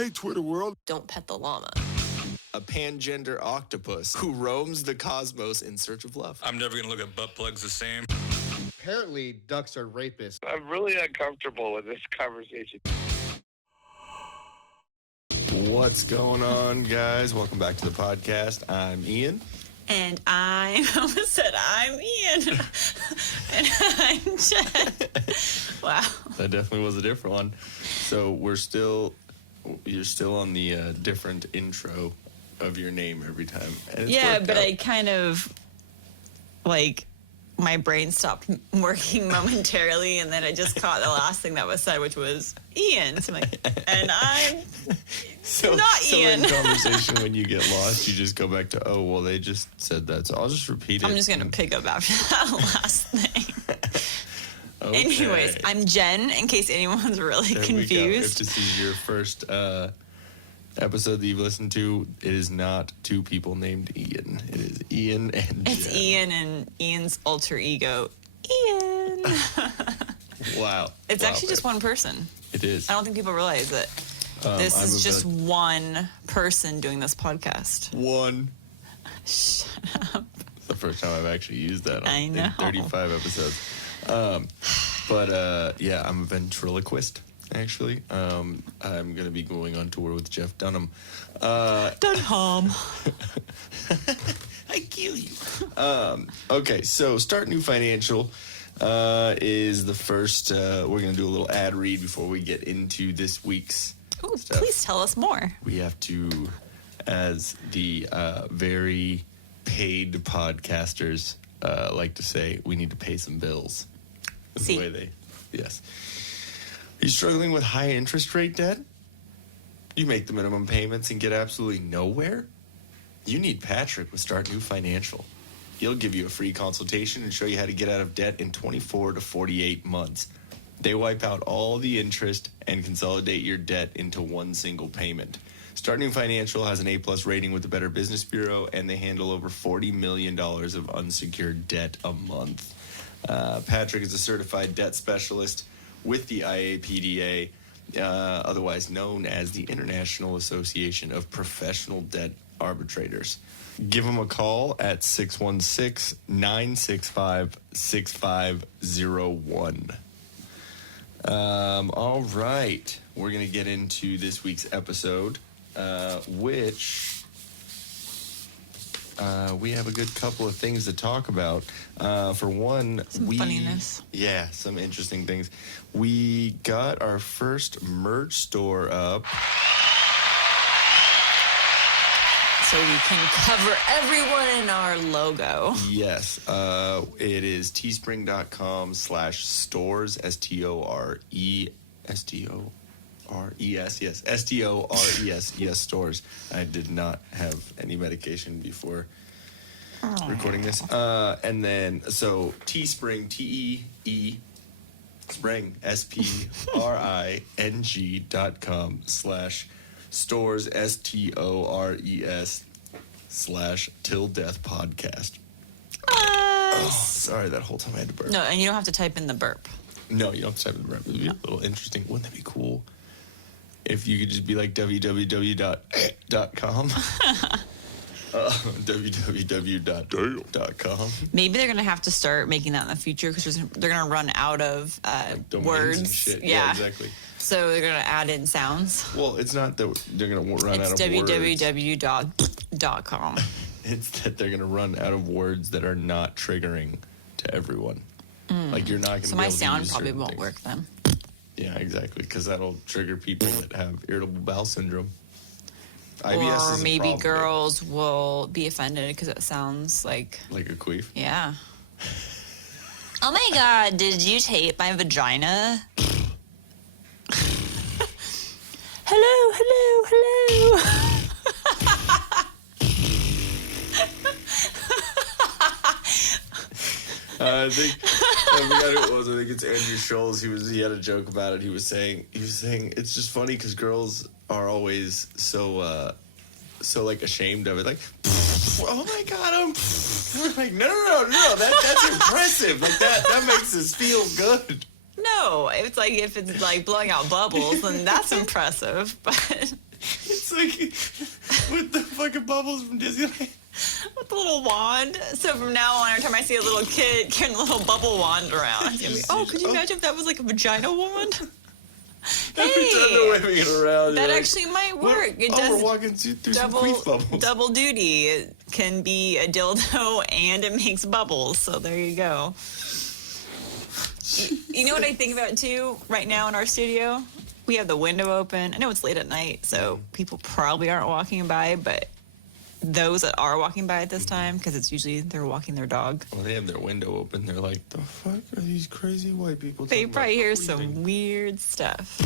Hey, Twitter world. Don't pet the llama. A pangender octopus who roams the cosmos in search of love. I'm never going to look at butt plugs the same. Apparently, ducks are rapists. I'm really uncomfortable with this conversation. What's going on, guys? Welcome back to the podcast. I'm Ian. And I almost said I'm Ian. And I'm Jenn. Wow. That definitely was a different one. So you're still on the different intro of your name every time. Yeah, but I kind of, my brain stopped working momentarily, and then I just caught the last thing that was said, which was Ian. So I'm like, and I'm not Ian. So in conversation, when you get lost, you just go back to, oh, well, they just said that, so I'll just repeat it. I'm just going to pick up after that last thing. Okay. Anyways, I'm Jenn, in case anyone's really confused. If this is your first episode that you've listened to, it is not two people named Ian. It is Ian and Jenn. It's Ian and Ian's alter ego, Ian. Wow. It's actually just one person. It is. I don't think people realize that this is just one person doing this podcast. One. Shut up. It's the first time I've actually used that I know. in 35 episodes. Yeah, I'm a ventriloquist, actually. I'm going to be going on tour with Jeff Dunham. Dunham. I kill you. Okay, so Start New Financial is the first. We're going to do a little ad read before we get into this week's stuff. Please tell us more. We have to, as the very paid podcasters like to say, we need to pay some bills. That's the way yes. Are you struggling with high interest rate debt? You make the minimum payments and get absolutely nowhere? You need Patrick with Start New Financial. He'll give you a free consultation and show you how to get out of debt in 24 to 48 months. They wipe out all the interest and consolidate your debt into one single payment. Start New Financial has an A+ rating with the Better Business Bureau, and they handle over $40 million of unsecured debt a month. Patrick is a certified debt specialist with the IAPDA, otherwise known as the International Association of Professional Debt Arbitrators. Give them a call at 616-965-6501. All right. We're going to get into this week's episode, which we have a good couple of things to talk about. For one, some funniness. Yeah, some interesting things. We got our first merch store up. So we can cover everyone in our logo. Yes. It is teespring.com/stores, STORES, yes, STORES, yes, stores. I did not have any medication before recording this. And then, so Teespring, TEE, Spring, SPRING.com/stores, STORES/till-death-podcast. Sorry, that whole time I had to burp. No, and you don't have to type in the burp. No, you don't have to type in the burp. It would be a little interesting. Wouldn't that be cool? If you could just be like www.com. www.com. Maybe they're going to have to start making that in the future because they're going to run out of words. And shit. Yeah, exactly. So they're going to add in sounds. Well, it's not that they're going to run out of words. It's www.com. It's that they're going to run out of words that are not triggering to everyone. Like you're not going to. So my sound probably won't work then. Yeah, exactly, because that'll trigger people that have irritable bowel syndrome. IBS or maybe girls will be offended because it sounds like a queef. Yeah. Oh my God! Did you tape my vagina? Hello, hello, hello. I think I forgot who it was. I think it's Andrew Scholes. He had a joke about it. He was saying it's just funny because girls are always so like ashamed of it. Like, oh my God, I'm like no. That's impressive. Like that makes us feel good. No, it's like if it's like blowing out bubbles, then that's impressive. But It's like with the fucking bubbles from Disneyland. With the little wand. So from now on, every time I see a little kid carrying a little bubble wand around, it's gonna be, oh, could you imagine if that was like a vagina wand? Every time they're waving it around, that you're actually might work. It we're does walking through some queef bubbles. double duty. It can be a dildo and it makes bubbles. So there you go. You know what I think about too right now in our studio? We have the window open. I know it's late at night, so people probably aren't walking by, but those that are walking by at this time, because it's usually they're walking their dog. Well, they have their window open. They're like, the fuck are these crazy white people They talking probably about hear queefing? some weird stuff.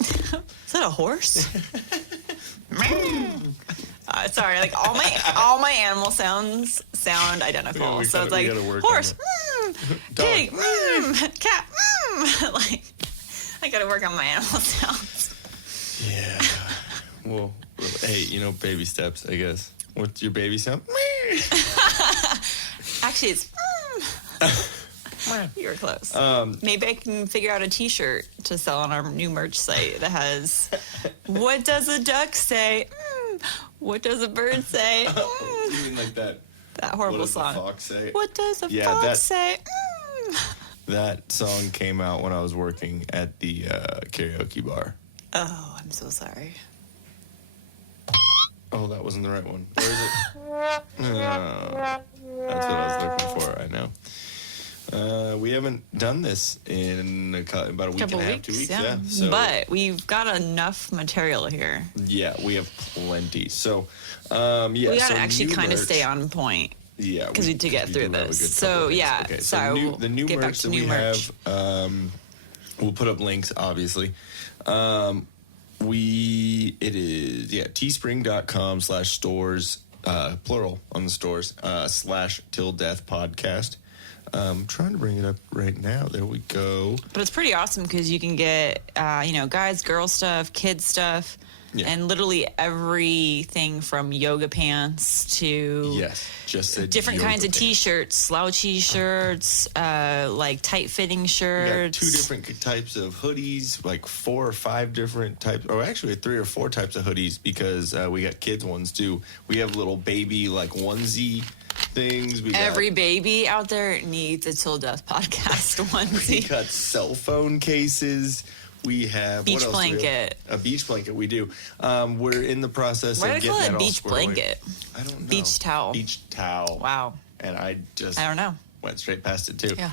Is that a horse? Sorry, like all my animal sounds sound identical. Yeah, so it's we like gotta work horse, on pig, cat, like I gotta work on my animal sounds. Yeah. Well, hey, baby steps, I guess. What's your baby sound? Actually, it's. You were close. Maybe I can figure out a T-shirt to sell on our new merch site that has, "What does a duck say? What does a bird say?" You mean like that? That horrible What does song. the fox say? What does a Yeah, fox say? That song came out when I was working at the karaoke bar. Oh, I'm so sorry. Oh, that wasn't the right one. Where is it? That's what I was looking for. I know. We haven't done this in about a week and a half, 2 weeks. Yeah. So, but we've got enough material here. yeah, we have plenty. So, We gotta so actually new kind of merch. stay on point. Yeah, because to get through do have a this. good So couple things. yeah, Okay, sorry, we'll the new get back merch to that new we merch. have, we'll put up links, obviously. teespring.com/stores, plural on the stores, /till-death podcast. Trying to bring it up right now. There we go. But it's pretty awesome because you can get, guys, girl stuff, kids stuff, Yeah. and literally everything from yoga pants to Yes, just said different yoga kinds of pants. T-shirts, slouchy shirts, like tight-fitting We got shirts. 2 different types of hoodies, like 4 or 5 different types, or actually 3 or 4 types of hoodies because we got kids ones too. We have little baby like onesie things. We got, Every baby out there needs a Till Death podcast we onesie. got cell phone cases. We have Beach what else do we have? blanket. A beach blanket. We do. We're in the process Why of do they getting call that it all beach squared away. blanket? I don't know. Beach towel. Beach towel. Wow. And I I don't know. went straight past it too. Yeah.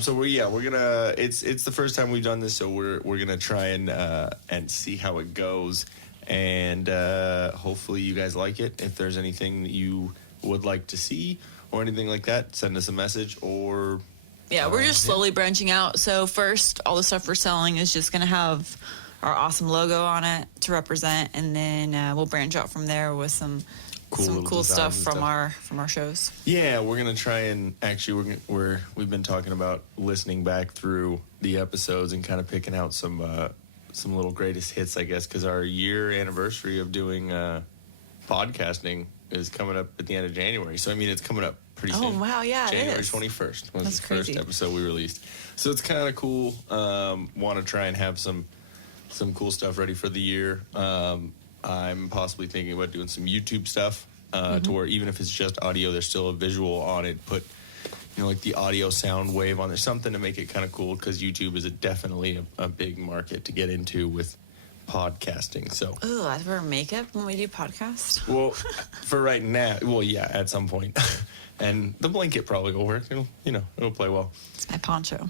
So we're gonna. It's the first time we've done this, so we're gonna try and see how it goes, and hopefully you guys like it. If there's anything that you would like to see or anything like that, send us a message or. Yeah, we're just slowly branching out. So first, all the stuff we're selling is just going to have our awesome logo on it to represent, and then we'll branch out from there with some little cool stuff designs and from our shows. Yeah, we're gonna try and actually we've been talking about listening back through the episodes and kind of picking out some little greatest hits, I guess, because our year anniversary of doing podcasting is coming up at the end of January. So I mean, it's coming up pretty soon. Oh wow, yeah, January it is. 21st was That's the first crazy. episode we released. So it's kind of cool. Want to try and have some cool stuff ready for the year. I'm possibly thinking about doing some YouTube stuff to where even if it's just audio, there's still a visual on it. Put like the audio sound wave on there, something to make it kind of cool because YouTube is definitely a big market to get into with podcasting. So Ooh, I wear makeup when we do podcast. well, for right now, well, yeah, at some point. And the blanket probably will work. It'll play well. It's my poncho.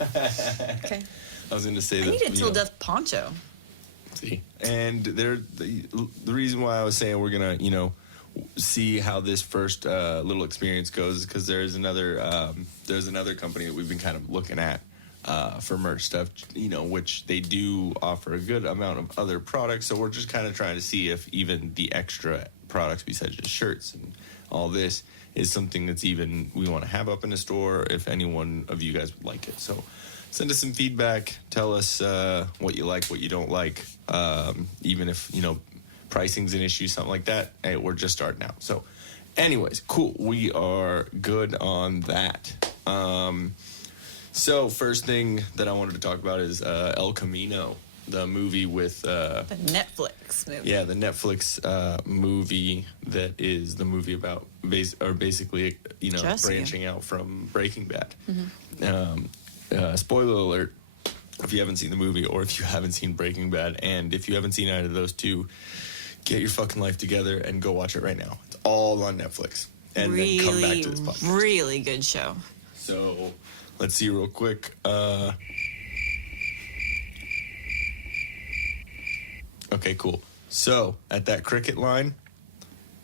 Okay. I was going to say I that. need a Till Death poncho. See, and the reason why I was saying we're gonna see how this first little experience goes is because there's another company that we've been kind of looking at for merch stuff, which they do offer a good amount of other products. So we're just kind of trying to see if even the extra products besides just shirts and all this is something that's even we want to have up in the store. If anyone of you guys would like it, so. Send us some feedback. Tell us what you like, what you don't like. Even if, pricing's an issue, something like that. Hey, we're just starting out. So, anyways, cool. We are good on that. So, first thing that I wanted to talk about is El Camino the movie with The Netflix movie. yeah, the Netflix movie that is the movie about basically Jesse. branching out from Breaking Bad. Spoiler alert if you haven't seen the movie or if you haven't seen Breaking Bad, and if you haven't seen either of those two, get your fucking life together and go watch it right now. It's all on Netflix. And then come back to this podcast. Really good show. So let's see real quick. Okay, cool. So at that cricket line,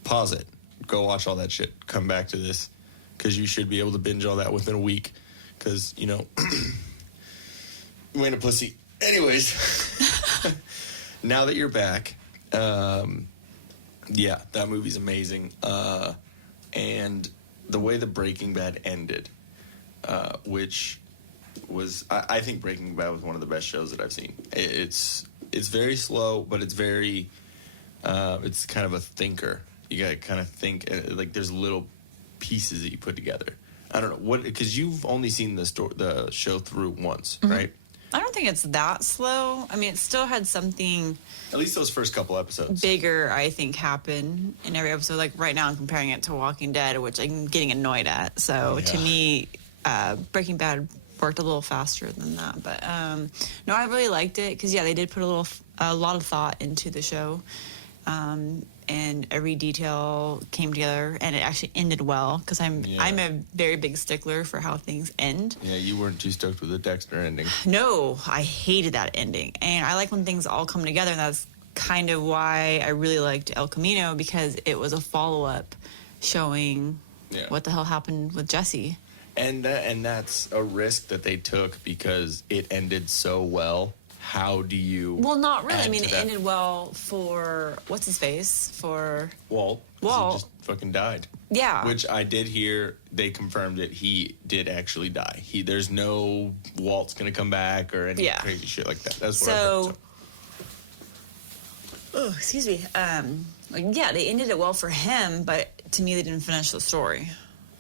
pause it. Go watch all that shit. Come back to this because you should be able to binge all that within a week. Because you ain't a pussy. Anyways, now that you're back, yeah, that movie's amazing. And the way the Breaking Bad ended, which was, I think Breaking Bad was one of the best shows that I've seen. It's very slow, but it's very, it's kind of a thinker. You gotta kind of think, like there's little pieces that you put together. I don't know, because you've only seen the show through once, right? I don't think it's that slow. I mean, it still had something At least those first couple episodes. bigger, I think, happen in every episode. Like right now I'm comparing it to Walking Dead, which I'm getting annoyed at. So to me, Breaking Bad worked a little faster than that. But no, I really liked it because, yeah, they did put a lot of thought into the show. And every detail came together, and it actually ended well because I'm a very big stickler for how things end. Yeah, you weren't too stoked with the Dexter ending. No, I hated that ending, and I like when things all come together, and that's kind of why I really liked El Camino, because it was a follow-up showing what the hell happened with Jesse. And that's a risk that they took because it ended so well. How do you? Well, not really. I mean, to it that? ended well for what's his face for Walt. 'Cause Walt. He just fucking died. Yeah. Which I did hear. They confirmed that he did actually die. There's no Walt's gonna come back or any crazy shit like that. That's what I heard. Oh, excuse me. Yeah, they ended it well for him, but to me, they didn't finish the story.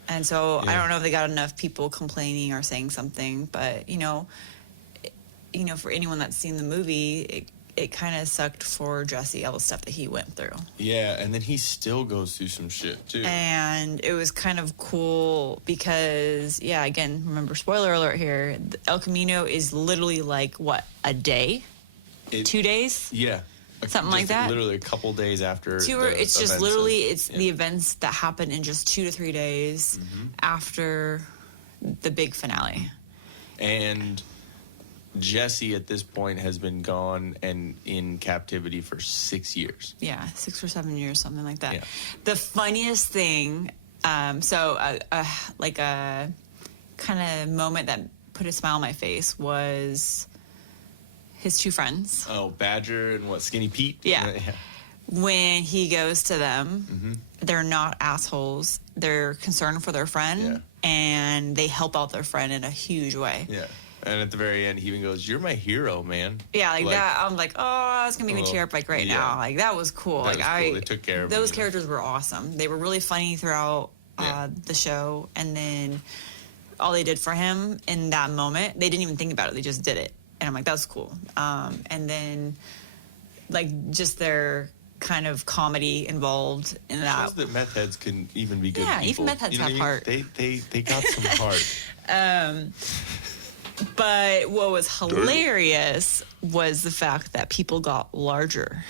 And so I don't know if they got enough people complaining or saying something, but for anyone that's seen the movie, it kind of sucked for Jesse, all the stuff that he went through. Yeah, and then he still goes through some shit too. And it was kind of cool because, again, remember, spoiler alert here, El Camino is literally like, what, a day? 2 days? Yeah. Something like that? Literally a couple days after. It's just literally, the events that happen in just 2 to 3 days after the big finale. And Jesse at this point has been gone and in captivity for 6 years. Yeah, 6 or 7 years, something like that. Yeah. The funniest thing, like a kind of moment that put a smile on my face was his two friends. Oh, Badger and what, Skinny Pete? Yeah. When he goes to them, they're not assholes. They're concerned for their friend, and they help out their friend in a huge way. Yeah. And at the very end, he even goes, "You're my hero, man." Yeah, like that. I'm like, oh, that's gonna make me tear up like right now. Like that was cool. That like was cool. They took care of those him, characters were awesome. They were really funny throughout the show, and then all they did for him in that moment, they didn't even think about it. They just did it, and I'm like, that's cool. And then like just their kind of comedy involved in that. Shows that meth heads can even be good people. Yeah, even meth heads have heart. They got some heart. But what was hilarious was the fact that people got larger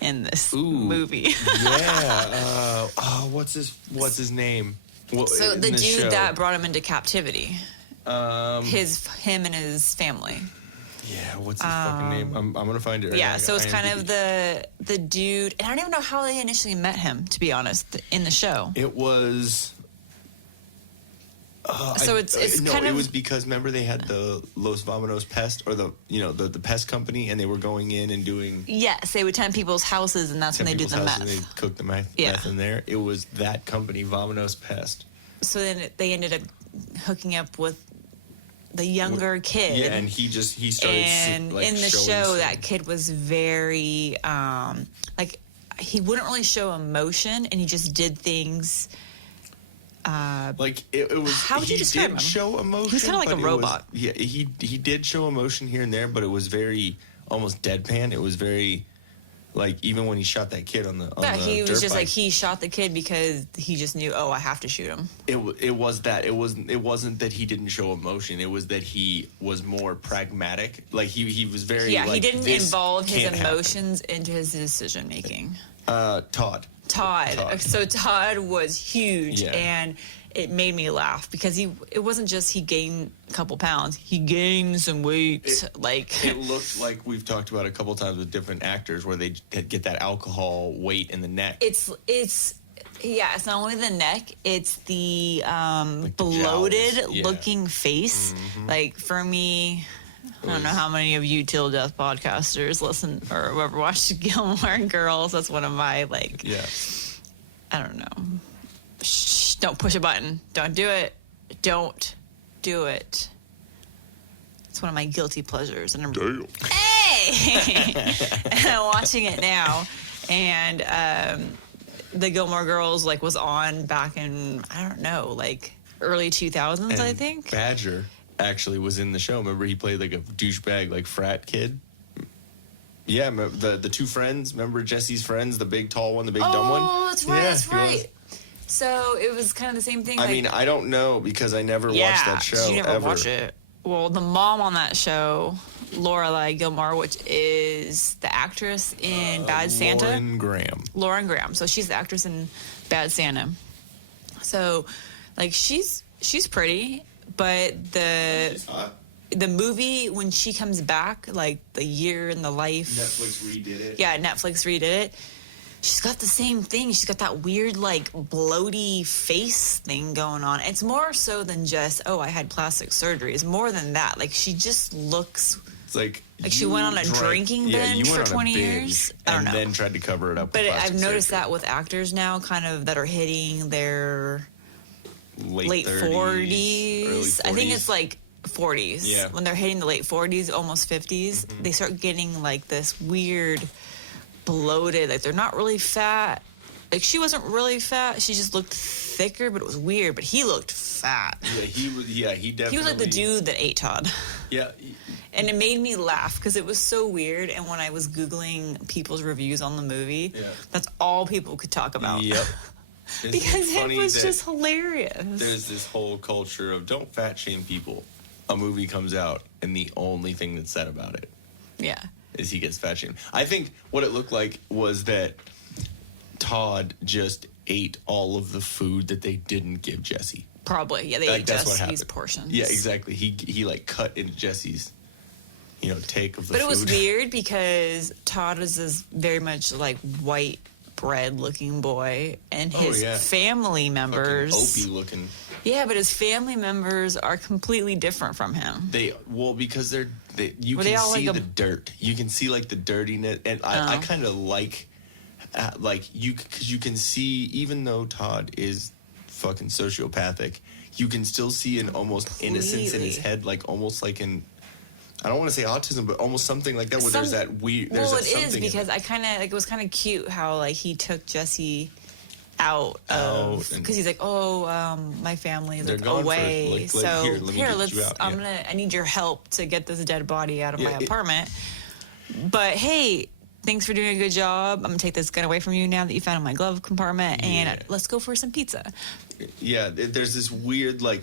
in this movie. Yeah. What's his name? So the dude that brought him into captivity, him and his family. Yeah, what's his fucking name? I'm gonna find it right now. Yeah, so it's kind of the dude, and I don't even know how they initially met him, to be honest, in the show. It was. It was because remember they had the Los Vamonos Pest or the pest company, and they were going in and doing. Yes, they would tend people's houses, and that's when they did the meth. And they cooked the meth in there. It was that company, Vamonos Pest. So then they ended up hooking up with the younger kid. Yeah, and he started. And in the show, that kid was very he wouldn't really show emotion, and he just did things. It was. How would you describe him? Show emotion. He was kind of like a robot. He did show emotion here and there, but it was very almost deadpan. It was very, like, even when he shot that kid on the he was dirt just bike, like, he shot the kid because he just knew, I have to shoot him. it was that. It wasn't that he didn't show emotion. It was that he was more pragmatic. Like, he was very, Yeah, like, he didn't this involve his can't happen. emotions into his decision making. Todd. So Todd was huge, Yeah. and it made me laugh because it wasn't just he gained a couple pounds, he gained some weight. It looked like we've talked about a couple times with different actors where they get that alcohol weight in the neck. It's not only the neck, it's the Like the bloated jowls. Yeah. looking face. Like, for me, I don't know how many of you Till Death podcasters listen or whoever watched Gilmore Girls. That's one of my, like, Yeah. I don't know. Shh, don't push a button. Don't do it. Don't do it. It's one of my guilty pleasures. And Hey! And I'm watching it now. And the Gilmore Girls, like, was on back in, I don't know, like, early 2000s, And I think. Badger actually was in the show. Remember, he played like a douchebag, like, frat kid. Yeah, the two friends. Remember Jesse's friends, the big tall one, the big dumb one. Oh, that's right. Yeah, That's he was. right. So it was kind of the same thing. I mean, I don't know because I never watched that show. You never ever. watch it. Well, the mom on that show, Lorelai Gilmore, which is the actress in Bad Santa. Lauren Graham. So she's the actress in Bad Santa. So, like, she's pretty, but She's hot. the movie, when she comes back, like the year in the life, Netflix redid it. yeah, Netflix redid it. She's got the same thing. She's got that weird, like, bloaty face thing going on. It's more so than just, I had plastic surgery. It's more than that. Like, she just looks It's like she you went on a drinking binge you for went on a 20 binge years. I don't and know. then tried to cover it up. But with I've plastic noticed surgery. that with actors now, kind of, that are hitting their late 30s, 40s. early I think 40s. it's like 40s. Yeah. When they're hitting the late 40s, almost 50s, they start getting like this weird bloated, like they're not really fat. Like, she wasn't really fat. She just looked thicker, but it was weird. But he looked fat. Yeah, he was. Yeah, he definitely. He was like the dude that ate Todd. Yeah. And it made me laugh because it was so weird. And when I was Googling people's reviews on the movie, that's all people could talk about. Yep. Because it funny was that just hilarious. There's this whole culture of don't fat shame people. A movie comes out, and the only thing that's said about it Yeah. is he gets fat shamed. I think what it looked like was that Todd just ate all of the food that they didn't give Jesse. Probably. Yeah, they Like, ate that's what Jesse's happened. portions. Yeah, exactly. He like cut into Jesse's, take of the But food. it was weird because Todd was this very much like white bread looking boy, and his family members. Fucking Opie looking. Yeah, but his family members are completely different from him. Because you Were can they all see like the dirt. You can see like the dirtiness, and I kind of like because you can see, even though Todd is fucking sociopathic, you can still see an almost innocence in his head, like almost like in, I don't want to say autism, but almost something like that, where there's that weird. There's Well, that it is something because I kind of like, it was kind of cute how like he took Jesse out of, because he's like, my family is They're like gone for, away, like, so here, let me get you out. I need your help to get this dead body out of my Yeah, apartment. But hey, thanks for doing a good job. I'm gonna take this gun away from you now that you found it in my glove compartment, and let's go for some pizza. Yeah, there's this weird like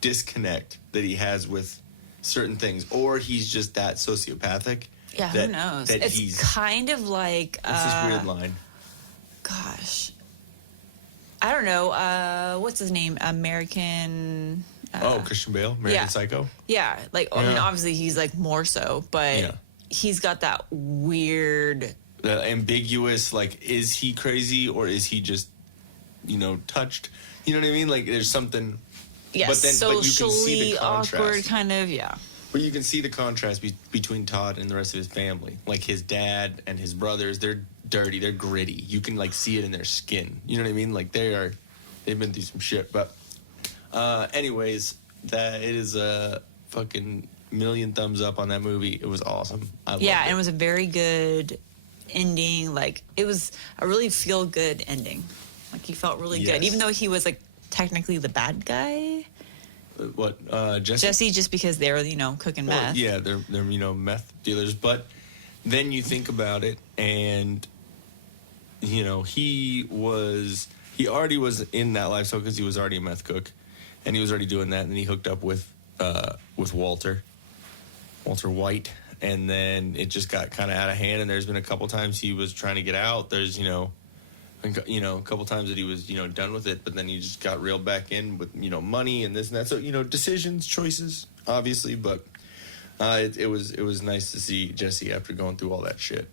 disconnect that he has with certain things, or he's just that sociopathic. Yeah, who knows? It's kind of like it's this weird line. Gosh, I don't know. What's his name? American. Christian Bale, American Psycho. Yeah, like I mean, obviously he's like more so, but he's got that weird, the ambiguous. Like, is he crazy or is he just, touched? You know what I mean? Like, there's something. but you can see socially the contrast. awkward kind of. Yeah. But you can see the contrast between Todd and the rest of his family. Like his dad and his brothers, they're dirty, they're gritty. You can like see it in their skin. You know what I mean? Like they've been through some shit. But anyways, that it is a fucking million thumbs up on that movie. It was awesome. I loved it. And it was a very good ending. Like, it was a really feel good ending. Like, he felt really good, even though he was like technically the bad guy. What Jesse? Jesse, just because they're cooking meth. Yeah, they're meth dealers, but then you think about it, and you know, he already was in that lifestyle because he was already a meth cook, and he was already doing that, and he hooked up with Walter White, and then it just got kind of out of hand, and there's been a couple times he was trying to get out. There's a couple times that he was done with it, but then he just got reeled back in with money and this and that. So decisions, choices, obviously, but it was nice to see Jesse after going through all that shit.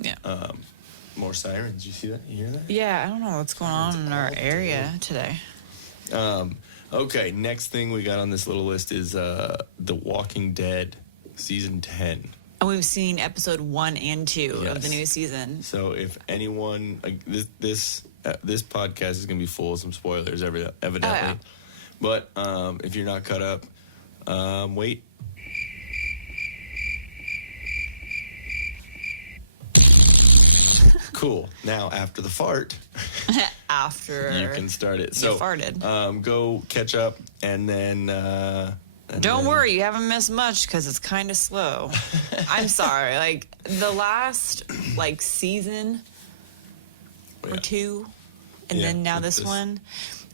Yeah. More sirens. You see that? You hear that? Yeah, I don't know what's going on in our area today. Okay, next thing we got on this little list is The Walking Dead season 10. And we've seen episode 1 and 2 of the new season. So if anyone, this podcast is going to be full of some spoilers, evidently. Oh, yeah. But if you're not caught up, wait. Cool. Now, after the fart, After you can start it. So, you farted. Go catch up, and then... Don't worry, you haven't missed much because it's kind of slow. I'm sorry. Like, the last, season or two, and then now this one,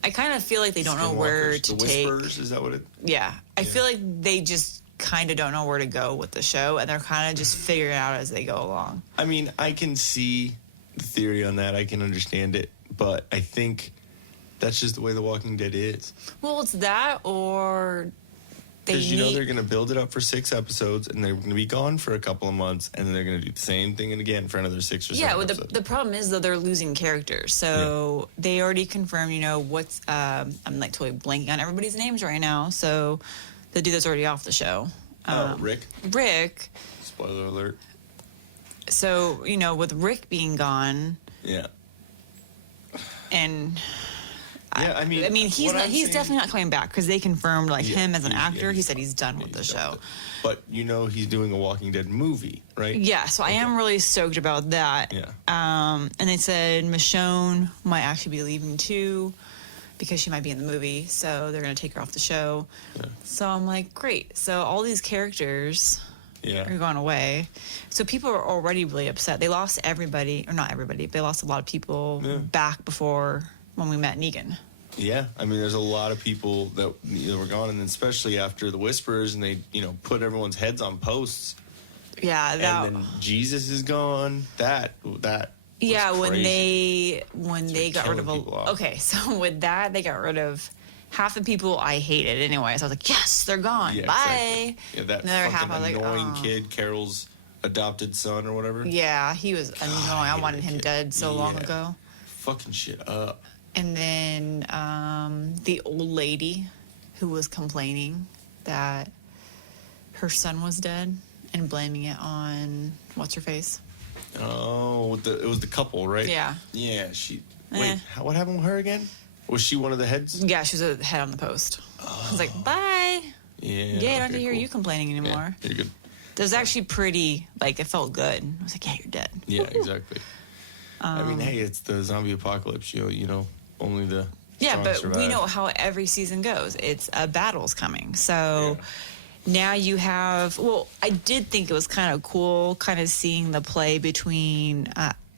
I kind of feel like they don't know where to take... The Whispers, is that what it... Yeah. I feel like they just kind of don't know where to go with the show, and they're kind of just figuring it out as they go along. I mean, I can see the theory on that. I can understand it, but I think that's just the way The Walking Dead is. Well, it's that, or... Because they're going to build it up for 6 episodes, and they're going to be gone for a couple of months, and then they're going to do the same thing again for another 6 or 7 episodes. The problem is, though, they're losing characters. So they already confirmed, what's... I'm, totally blanking on everybody's names right now. So the dude that's already off the show. Rick. Rick. Spoiler alert. So, with Rick being gone... Yeah. And... Yeah, I mean, he's definitely not coming back because they confirmed him as an actor. He said he's done with the show. But he's doing a Walking Dead movie, right? Yeah, so I am really stoked about that. Yeah. And they said Michonne might actually be leaving too because she might be in the movie, so they're going to take her off the show. Yeah. So I'm like, great. So all these characters are going away. So people are already really upset. They lost everybody, or not everybody, they lost a lot of people back before when we met Negan. Yeah, I mean, there's a lot of people that were gone, and especially after the Whisperers, and they, put everyone's heads on posts. Yeah, and then Jesus is gone. That was crazy. when So they got rid of so with that they got rid of half the people I hated anyway. So I was like, yes, they're gone. Yeah, bye. Exactly. Yeah, that Another fucking half, I was annoying like, kid, Carol's adopted son or whatever. Yeah, he was annoying. I wanted him dead so long ago. Fucking shit up. And then the old lady who was complaining that her son was dead and blaming it on what's her face. Oh, it was the couple, right? Yeah. Yeah. What happened with her again? Was she one of the heads? Yeah, she was a head on the post. I was like, bye. Yeah. I don't have to hear you complaining anymore. Yeah, you're good. It was actually pretty. It felt good. I was like, yeah, you're dead. Yeah, exactly. I mean, hey, it's the zombie apocalypse. Only the strong but survive. we know how every season goes. It's a battle's coming. So now you have. Well, I did think it was kind of cool, kind of seeing the play between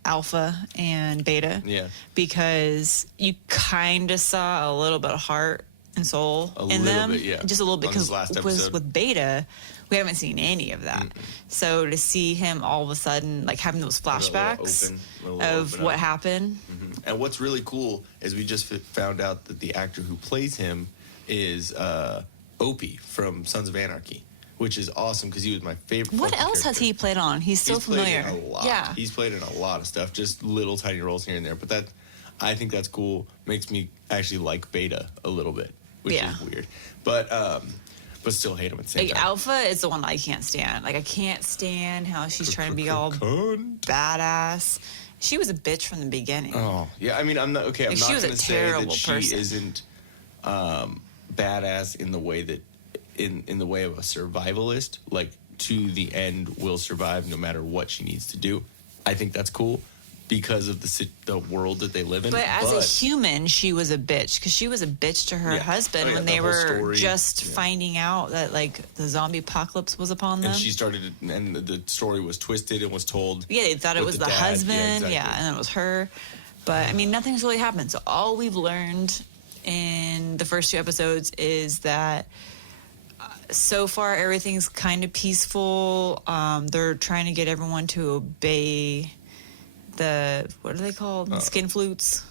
Alpha and Beta. Yeah. Because you kind of saw a little bit of heart and soul in them. Bit, yeah. Just a little bit, because episode. with Beta, we haven't seen any of that. So to see him all of a sudden, having those flashbacks of what happened. Mm-hmm. And what's really cool is we just found out that the actor who plays him is Opie from Sons of Anarchy, which is awesome because he was my favorite. What else has he played on? He's familiar. Played in a lot. Yeah. He's played in a lot of stuff, just little tiny roles here and there. But I think that's cool. Makes me actually like Beta a little bit, which is weird. But still hate him at the same time. Alpha is the one I can't stand. I can't stand how she's trying to be all badass. She was a bitch from the beginning. Oh, yeah. I mean, I'm not going to say that she person. isn't badass in the way that, in the way of a survivalist, to the end will survive no matter what she needs to do. I think that's cool. because of the world that they live in. But as a human, she was a bitch because she was a bitch to her husband when they were just finding out that like the zombie apocalypse was upon them. And she started, and the story was twisted and was told. Yeah, they thought it was the husband. Yeah, exactly. And then it was her. But I mean, nothing's really happened. So all we've learned in the first 2 episodes is that so far everything's kind of peaceful. They're trying to get everyone to obey what are they called? Skin flutes?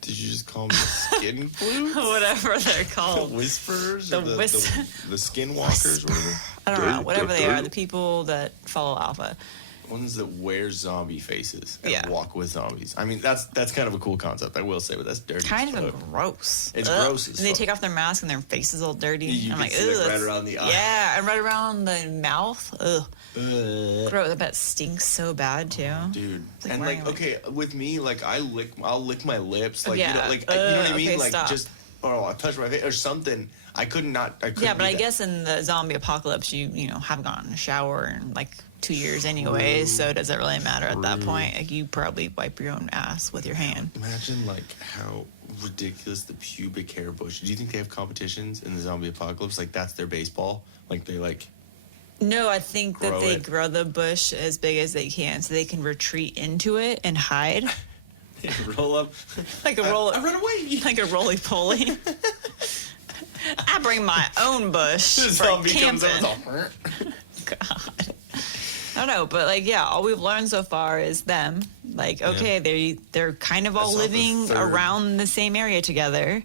Did you just call them skin flutes? Whatever they're called. The whisperers? The skinwalkers or whatever? I don't know. Whatever they are. The people that follow Alpha. Ones that wear zombie faces and Yeah. walk with zombies. I mean, that's kind of a cool concept, I will say, but that's dirty. Kind as of fuck. gross. It's Ugh. gross as And they fuck. take off their mask and their face is all dirty. You I'm can like, see, like, ugh. right around the eye. Yeah, and right around the mouth. Ugh. Ugh. Gross. I bet it stinks so bad too. Dude, It's like and wearing, like, okay, with me, like, I'll lick my lips, like, Yeah. you know, like, you know what I mean, Okay, like, stop. just, I touch my face or something. I couldn't. Yeah, but I guess in the zombie apocalypse, you haven't gotten a shower in like 2 years anyway, so does it really matter at that point? Like, you probably wipe your own ass with your hand. Imagine like how ridiculous the pubic hair bush. Do you think they have competitions in the zombie apocalypse? Like that's their baseball. Like they like. No, I think that they it. grow the bush as big as they can so they can retreat into it and hide. Roll up. Like a roll. I run away. Like a roly-poly. I bring my own bush The for zombie comes camping. up. God. I don't know, but like, yeah, all we've learned so far is them. Like, okay, they're kind of all That's not the living third. around the same area together.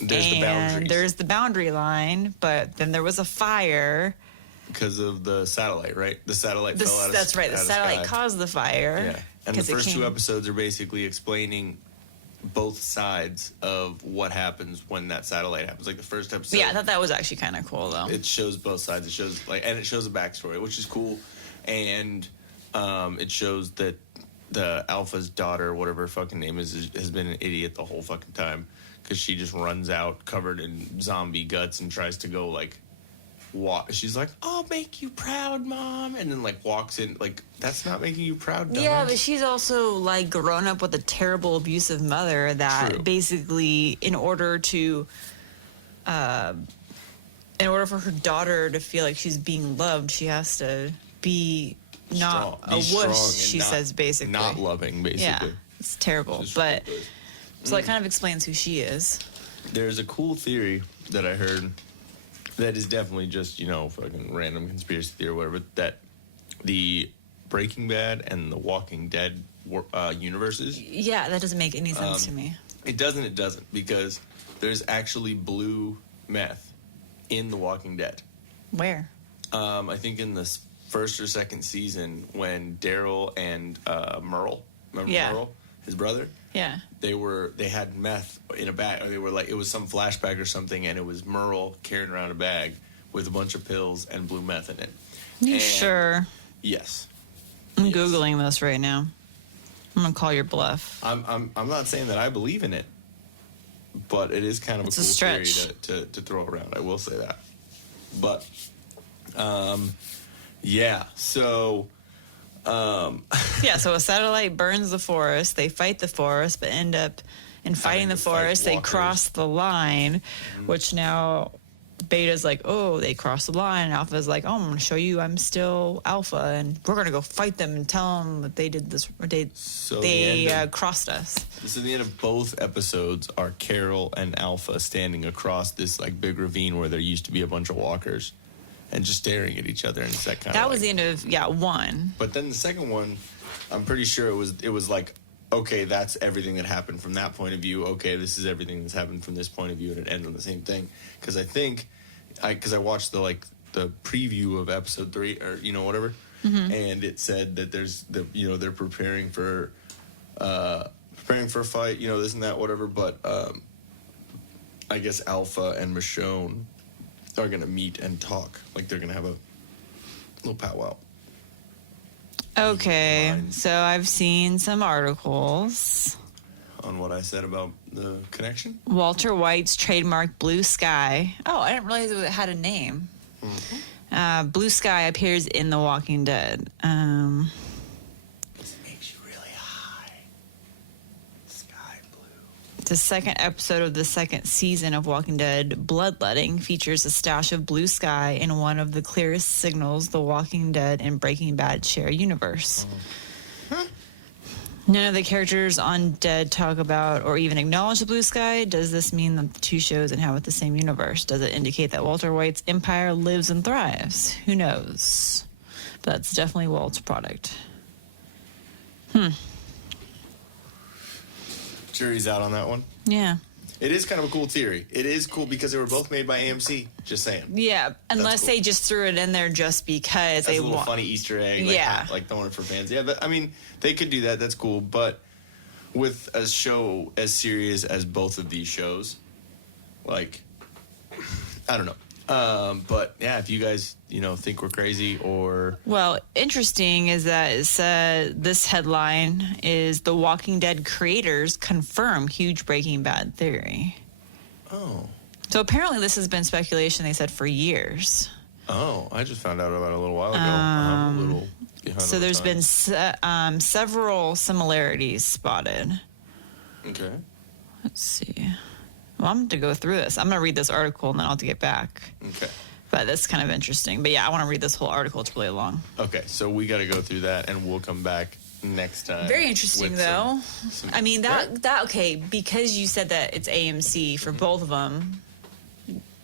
There's the and boundaries. there's the boundary line, but then there was a fire. Because of the satellite, right? The satellite fell out of That's right. The out of satellite sky. caused the fire. Yeah. And the 'cause it first 2 came- episodes are basically explaining both sides of what happens when that satellite happens. Like the first episode. Yeah, I thought that was actually kind of cool, though. It shows both sides. It shows it shows a backstory, which is cool, and it shows that the Alpha's daughter, whatever her fucking name is, has been an idiot the whole fucking time because she just runs out covered in zombie guts and tries to go like walk. She's like, "I'll make you proud, Mom," and then like walks in. Like that's not making you proud. Yeah, dumbass. but she's also like grown up with a terrible abusive mother that True. basically, in order for her daughter to feel like she's being loved, she has to be not Strong. Be a strong wuss. and She not- says basically not loving, basically. Yeah, it's terrible, Just but stupid. so that kind of explains who she is. There's a cool theory that I heard that is definitely just, fucking random conspiracy theory or whatever, that the Breaking Bad and the Walking Dead universes, Yeah, that doesn't make any sense to me. it doesn't, because there's actually blue meth in the Walking Dead. Where? I think in the first or second season when Daryl and Merle, remember Yeah. Merle, his brother? Yeah. They had meth in a bag, or they were like, it was some flashback or something, and it was Merle carrying around a bag with a bunch of pills and blue meth in it. You And- sure? Yes. I'm Yes. Googling this right now. I'm gonna call your bluff. I'm not saying that I believe in it, but it is kind of It's a a cool stretch. theory to throw around. I will say that. But, yeah. So, Yeah, so a satellite burns the forest. They fight the forest, but end up in fighting the to fight forest. They walkers. cross the line, which now Beta's like, oh, they crossed the line. And Alpha's like, oh, I'm going to show you I'm still Alpha, and we're going to go fight them and tell them that they did this. Or they the end of- crossed us. so the end of both episodes are Carol and Alpha standing across this like big ravine where there used to be a bunch of walkers, and just staring at each other. And it's that kind of That was the end of one. But then the second one, I'm pretty sure it was like, okay, that's everything that happened from that point of view. Okay, this is everything that's happened from this point of view, and it ends on the same thing. Because I watched the preview of episode 3 or whatever, and it said that there's they're preparing for a fight, this and that, whatever. But I guess Alpha and Michonne are gonna meet and talk. Like they're gonna have a little powwow. Okay, Mine. so I've seen some articles. On what I said about the connection? Walter White's trademark Blue Sky. Oh, I didn't realize it had a name. Blue Sky appears in The Walking Dead. This makes you really high. The second episode of the second season of Walking Dead, Bloodletting, features a stash of blue sky in one of the clearest signals the Walking Dead and Breaking Bad share a universe. None of the characters on Dead talk about or even acknowledge the blue sky. Does this mean that the two shows inhabit the same universe? Does it indicate that Walter White's empire lives and thrives? Who knows? But that's definitely Walt's product. Jury's out on that one. Yeah. It is kind of a cool theory. It is cool because they were both made by AMC. Just saying. Yeah, unless cool. they just threw it in there just because That's they a little want. funny Easter egg. Like, Yeah. Like throwing it for fans. Yeah, I mean, they could do that. That's cool. But with a show as serious as both of these shows, like, I don't know. But yeah, if you guys, think we're crazy or Well, interesting is that it said this headline is The Walking Dead creators confirm huge Breaking Bad theory. oh, So apparently this has been speculation, they said, for years. I just found out about it a little while ago. I'm a little behind. So on the there's time. been several similarities spotted. Okay. Let's see. Well, I'm going to go through this. I'm going to read this article and then I'll have to get back. Okay. But that's kind of interesting. But yeah, I want to read this whole article. It's really long. Okay, so we got to go through that, and we'll come back next time. Very interesting, with though. some- I mean, Right? that okay, because you said that it's AMC for both of them,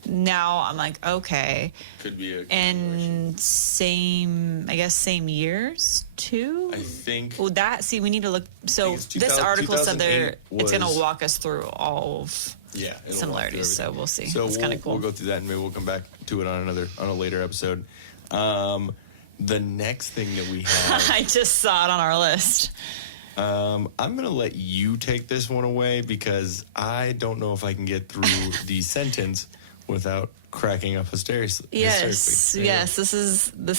now I'm like, okay. Could be a And same years, too? I think. Well, we need to look. So it's this article said 2008 it's going to was- walk us through all of Yeah, it'll walk through similarities, so everything. we'll see. So It's kind of cool. We'll go through that, and maybe we'll come back to it on a later episode. The next thing that we have, I just saw it on our list. I'm gonna let you take this one away because I don't know if I can get through the sentence without cracking up hysterically. Yes, yes. This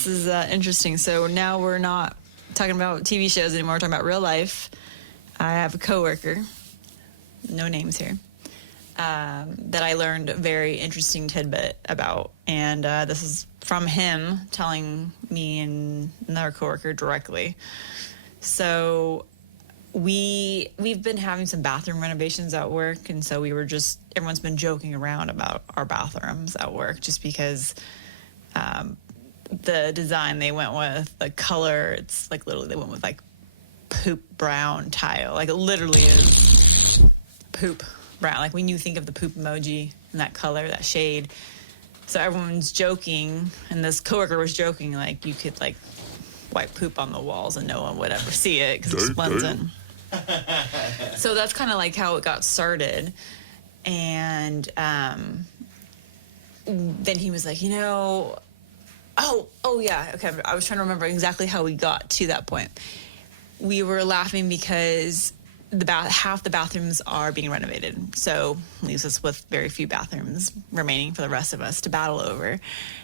is interesting. So now we're not talking about TV shows anymore. We're talking about real life. I have a coworker, no names here, that I learned a very interesting tidbit about, and this is from him telling me and another coworker directly. So we've been having some bathroom renovations at work, and so everyone's been joking around about our bathrooms at work just because the design they went with, the color, it's like literally they went with like poop brown tile. Like it literally is poop brown. Like when you think of the poop emoji and that color, that shade. So everyone's joking, and this coworker was joking, like you could like wipe poop on the walls and no one would ever see it because it blends in. So that's kind of like how it got started. And then he was like, oh yeah, okay. I was trying to remember exactly how we got to that point. We were laughing because half the bathrooms are being renovated, so leaves us with very few bathrooms remaining for the rest of us to battle over.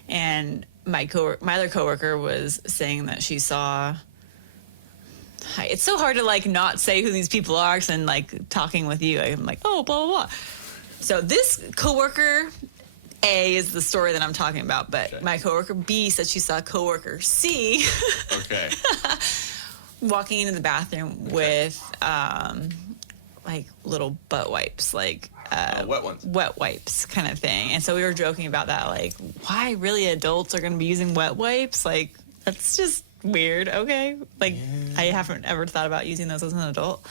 And my other coworker was saying that she saw. It's so hard to like not say who these people are, because I'm like talking with you, I'm like, oh, blah blah blah. So this coworker A is the story that I'm talking about, but Okay. my coworker B said she saw coworker C. Okay. Walking into the bathroom with like little butt wipes, like Wet ones. wet wipes kind of thing. And so we were joking about that, like, why really adults are going to be using wet wipes? Like, that's just weird. Okay. Like, I haven't ever thought about using those as an adult.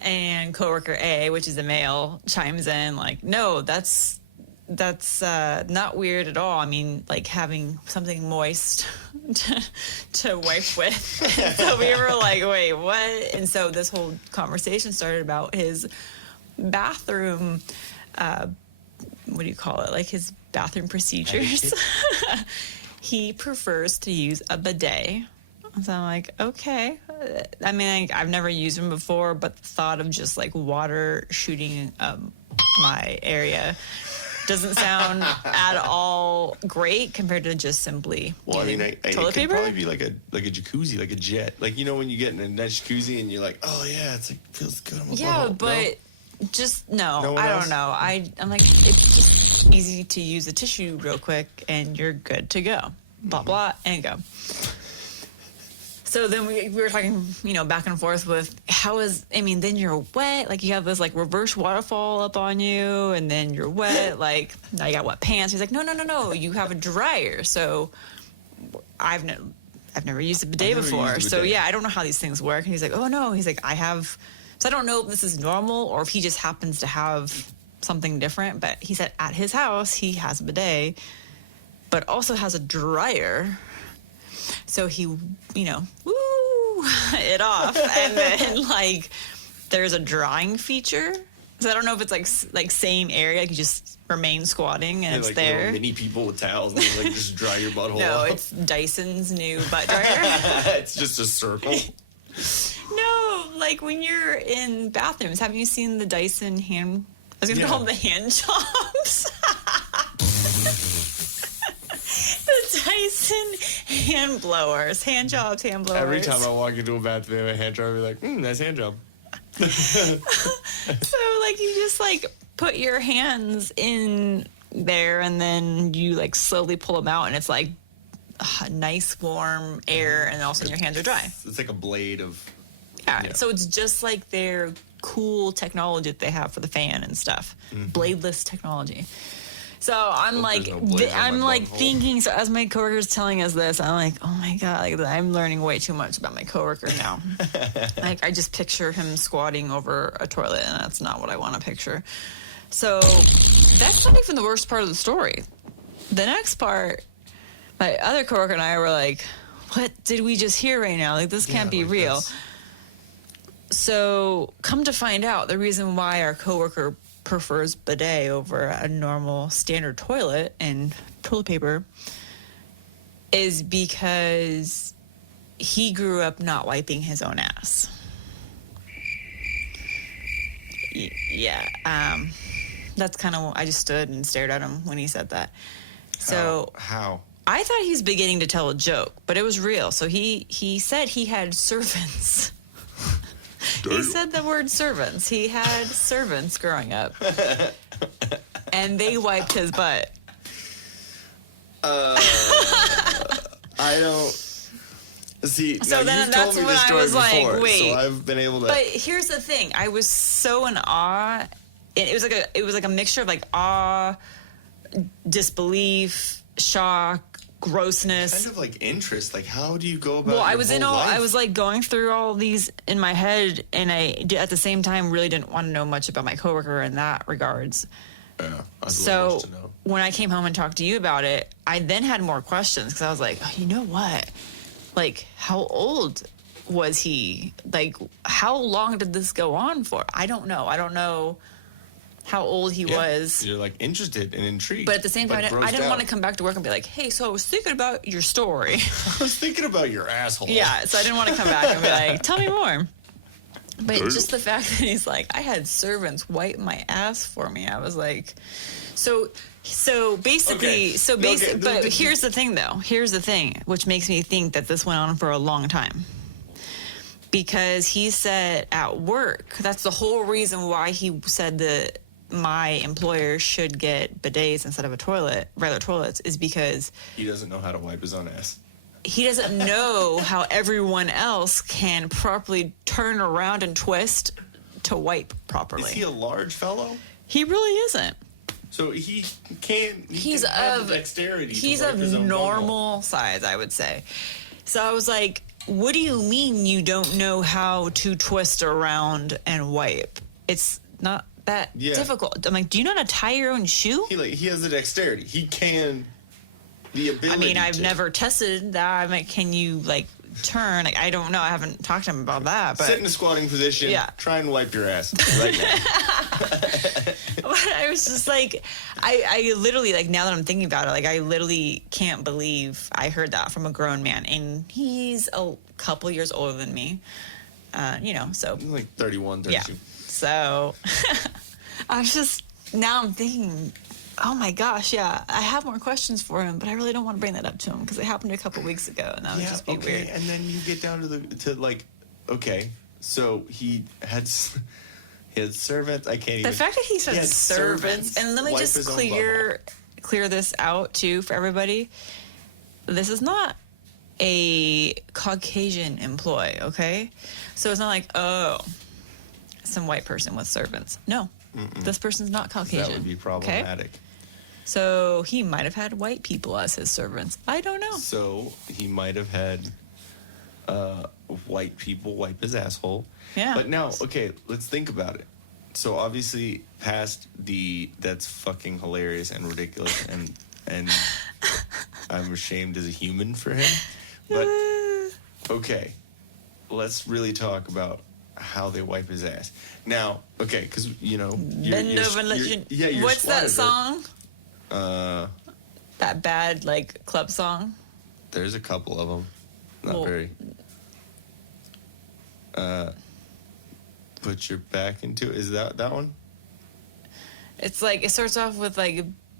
And coworker A, which is a male, chimes in like, no, that's not weird at all. I mean, like having something moist to wipe with. And so we were like, wait, what? And so this whole conversation started about his bathroom, what do you call it? Like his bathroom procedures. He prefers to use a bidet. So I'm like, okay. I mean, I've never used them before, but the thought of just like water shooting my area doesn't sound at all great compared to just simply Well, I mean, using it toilet could paper. probably be like a jacuzzi, like a jet. Like, when you get in a nice jacuzzi and you're like, oh yeah, it's like feels good on my Yeah, butthole. but just no. No one I else? don't know. I'm like, it's just easy to use a tissue real quick and you're good to go. Blah blah and go. So then we were talking, back and forth with then you're wet. Like, you have this, like, reverse waterfall up on you, and then you're wet. Like, now you got wet pants. He's like, no. You have a dryer. So I've never used a bidet before. So, yeah, I don't know how these things work. And he's like, oh, no. He's like, I have... So I don't know if this is normal or if he just happens to have something different. But he said at his house, he has a bidet, but also has a dryer. So he, woo it off. And then, like, there's a drying feature. So I don't know if it's, like same area. Like, you just remain squatting and it's like there. Mini people with towels and they, like, just dry your butthole No, off. it's Dyson's new butt dryer. It's just a circle. No, like, when you're in bathrooms, haven't you seen the Dyson hand... I was going to call them the hand jobs. The Dyson hand blowers. Hand jobs, hand blowers. Every time I walk into a bathroom, they have a hand job, I'll be like, nice hand job. So, like, you just, like, put your hands in there and then you, like, slowly pull them out and it's, like, nice, warm air, and all of a sudden your hands are dry. It's like a blade of... Yeah. So it's just like their cool technology that they have for the fan and stuff. Bladeless technology. So I'm thinking, so as my coworker's telling us this, I'm like, oh my God, like, I'm learning way too much about my coworker now. Like, I just picture him squatting over a toilet, and that's not what I want to picture. So that's not even the worst part of the story. The next part, my other coworker and I were like, what did we just hear right now? Like, this can't be real. So, come to find out, the reason why our coworker prefers bidet over a normal standard toilet and toilet paper is because he grew up not wiping his own ass. Yeah, that's kind of... I just stood and stared at him when he said that. So How? I thought he was beginning to tell a joke, but it was real. So he said he had servants. He said the word servants. He had servants growing up. And they wiped his butt. I don't... See, So now then you've that's told me when this I story was like, before, wait. So I've been able to... But here's the thing. I was so in awe. It was like a mixture of, like, awe, disbelief, shock, grossness. Kind of like interest. Like, how do you go about? Well, I your was whole life? I was like going through all these in my head, and I at the same time really didn't want to know much about my coworker in that regards. Yeah, I'd So love to know. when I came home and talked to you about it, I then had more questions because I was like, oh, you know what? Like, how old was he? Like, how long did this go on for? I don't know. I don't know how old he was. You're like interested and intrigued. But at the same time, I didn't grossed want to out. come back to work and be like, hey, so I was thinking about your story. I was thinking about your asshole. Yeah, so I didn't want to come back and be like, tell me more. But just the fact that he's like, I had servants wipe my ass for me. I was like, so basically, Okay. but here's the thing though. Here's the thing, which makes me think that this went on for a long time. Because he said at work, that's the whole reason why he said that my employer should get bidets instead of regular toilets, is because He doesn't know how to wipe his own ass. he doesn't know how everyone else can properly turn around and twist to wipe properly. Is he a large fellow? He really isn't. So he can't. He's can have of the dexterity. he's to wipe of his own normal size, I would say. So I was like, what do you mean you don't know how to twist around and wipe? It's not that difficult. I'm like, do you know how to tie your own shoe? He has the dexterity. He can. The ability. I mean, I've to never tested that. I'm like, can you like turn? Like, I don't know. I haven't talked to him about that. But sit in a squatting position. Yeah. Try and wipe your ass right now. But I was just like, I literally, like, now that I'm thinking about it, like, I literally can't believe I heard that from a grown man, and he's a couple years older than me. So He's like 31, 32. yeah. So I was just, now I'm thinking, oh my gosh, yeah, I have more questions for him, but I really don't want to bring that up to him because it happened a couple weeks ago, and that would just be weird. And then you get down okay, so he had servants. I can't even. The fact that he said had servants, and let me wipe just his own clear this out too for everybody. This is not a Caucasian employee, okay? So it's not like, oh, some white person with servants. No, this person's not Caucasian. That would be okay? problematic. So he might have had white people as his servants. I don't know. So he might have had white people wipe his asshole. Yeah. But now, okay, let's think about it. So obviously, past that's fucking hilarious and ridiculous, and I'm ashamed as a human for him. But okay, let's really talk about how they wipe his ass. Now, okay, because Bend over and let you. What's that song? That bad club song. There's a couple of them. Not very. Put your back into it. Is that one? It's it starts off with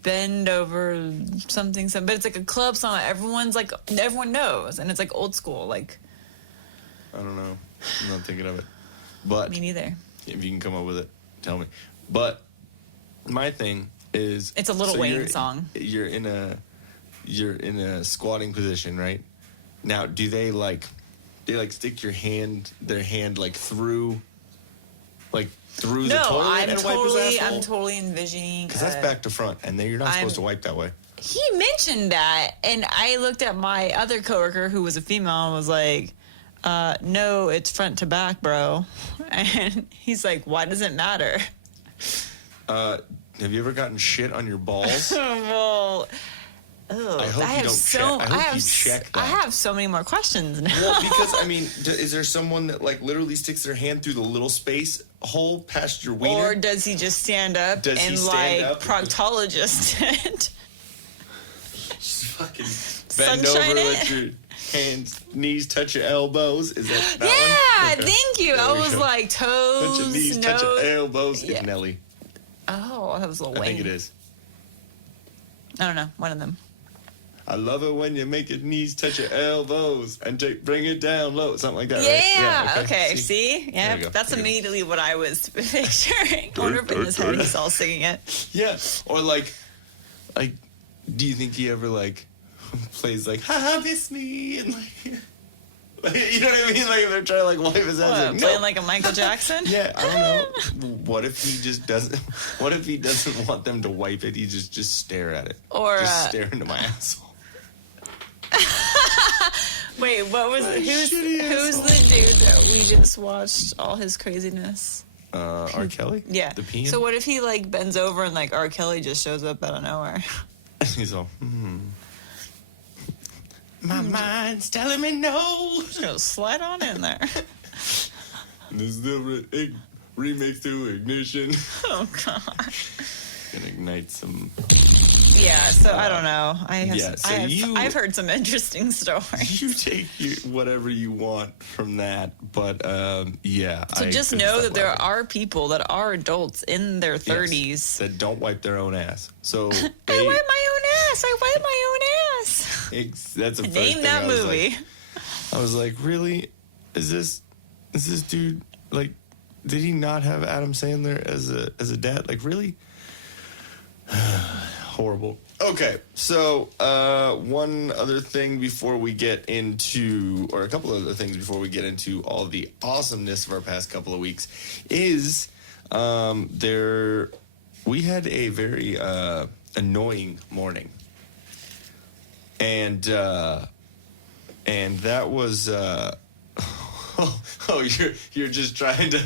bend over something, but it's a club song. Everyone knows, and it's old school. I don't know. I'm not thinking of it. But me neither. If you can come up with it, tell me. But my thing is, it's a Lil Wayne song. You're in a squatting position, right? Now, do they stick their hand through the toilet and wipe his asshole? I'm totally envisioning because that's back to front, and then you're not supposed to wipe that way. He mentioned that, and I looked at my other coworker who was a female and was like, "No, it's front to back, bro." And he's like, "Why does it matter?" Have you ever gotten shit on your balls? Well. Ugh, I hope you don't check that. I have so many more questions now. Well, because, is there someone that, literally sticks their hand through the little space hole past your wiener? Or does he just stand up proctologist it? Just fucking bend over, let your hands, knees touch your elbows. Is that one? Yeah, Okay. Thank you. I was like, toes, let your knees touch your elbows. Yeah. It's Nelly. Oh, that was Lil Wayne. I think it is. I don't know. One of them. I love it when you make your knees touch your elbows and bring it down low. Something like that, yeah, right? Yeah. Okay. See? Yeah. That's immediately what I was picturing. I wonder if in his head he's all singing it. Yeah. Or do you think he ever plays "Ha miss me" and you know what I mean? If they're trying to wipe his ass. Playing like a Michael Jackson? Yeah, I don't know. What if he just doesn't? What if he doesn't want them to wipe it? He just stare at it, or just stare into my asshole. Wait, what was it? Who's the dude that we just watched all his craziness? R. Kelly? Yeah. The peeing? So what if he bends over and R. Kelly just shows up out of nowhere? He's all, my mind's telling me no. Just gonna slide on in there. This is the remix to Ignition. Oh God. Gonna ignite some. Yeah, so I don't know. I've heard some interesting stories. You take whatever you want from that, but yeah. So just know that there are people that are adults in their 30s that don't wipe their own ass. So I wipe my own ass. I wipe my own ass. That's the first Name thing that movie. I was like, really? Is this dude did he not have Adam Sandler as a dad? Really? Horrible. Okay, so one other thing before we get into, or a couple other things before we get into all the awesomeness of our past couple of weeks, is we had a very annoying morning, and that was you're just trying to.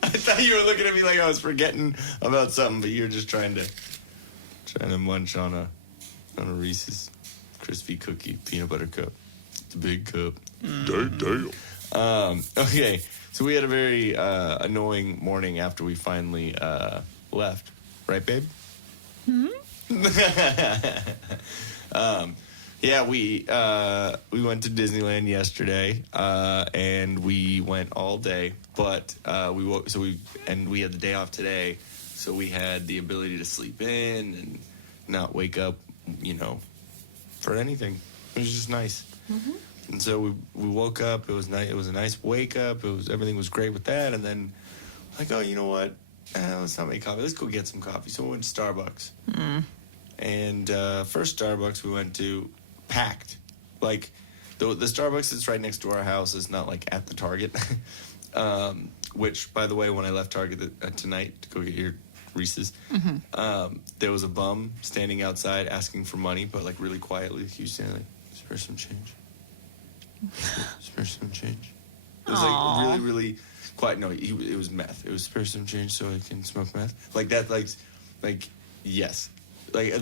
I thought you were looking at me like I was forgetting about something, but you're just trying to munch on a Reese's crispy cookie peanut butter cup. It's a big cup. Damn. Okay, so we had a very annoying morning after we finally left, right, babe? Yeah, we went to Disneyland yesterday, and we went all day. But we had the day off today, so we had the ability to sleep in and not wake up, for anything. It was just nice. Mm-hmm. And so we woke up. It was nice. It was a nice wake up. Everything was great with that. And then, oh, you know what? Let's not make coffee. Let's go get some coffee. So we went to Starbucks. Mm. And first Starbucks we went to, packed. Like, the Starbucks that's right next to our house is not, like, at the Target. Which, by the way, when I left Target tonight to go get your Reese's, there was a bum standing outside asking for money, but, like, really quietly. He was saying, like, spare some change. Spare some change. It was, like, really, really quiet. No, it was meth. It was spare some change so I can smoke meth. Like, that, like yes. Like,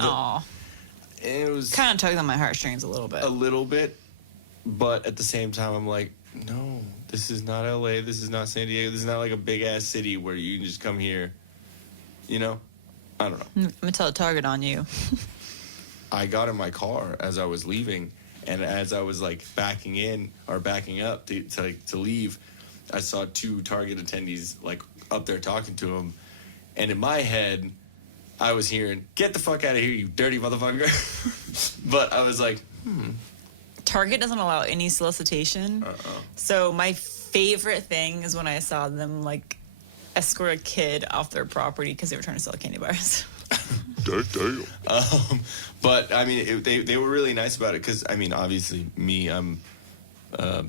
it was... Kind of tugged on my heartstrings a little bit. A little bit, but at the same time, I'm like, no, this is not LA. This is not San Diego. This is not like a big-ass city where you can just come here, you know? I don't know. I'm going to tell Target on you. I got in my car as I was leaving, and as I was, like, backing up to leave, I saw 2 Target attendees, like, up there talking to him, and in my head, I was hearing, get the fuck out of here, you dirty motherfucker. But I was like, Target doesn't allow any solicitation. So my favorite thing is when I saw them, like, escort a kid off their property because they were trying to sell candy bars. But, I mean, they were really nice about it because, I mean, obviously, I'm a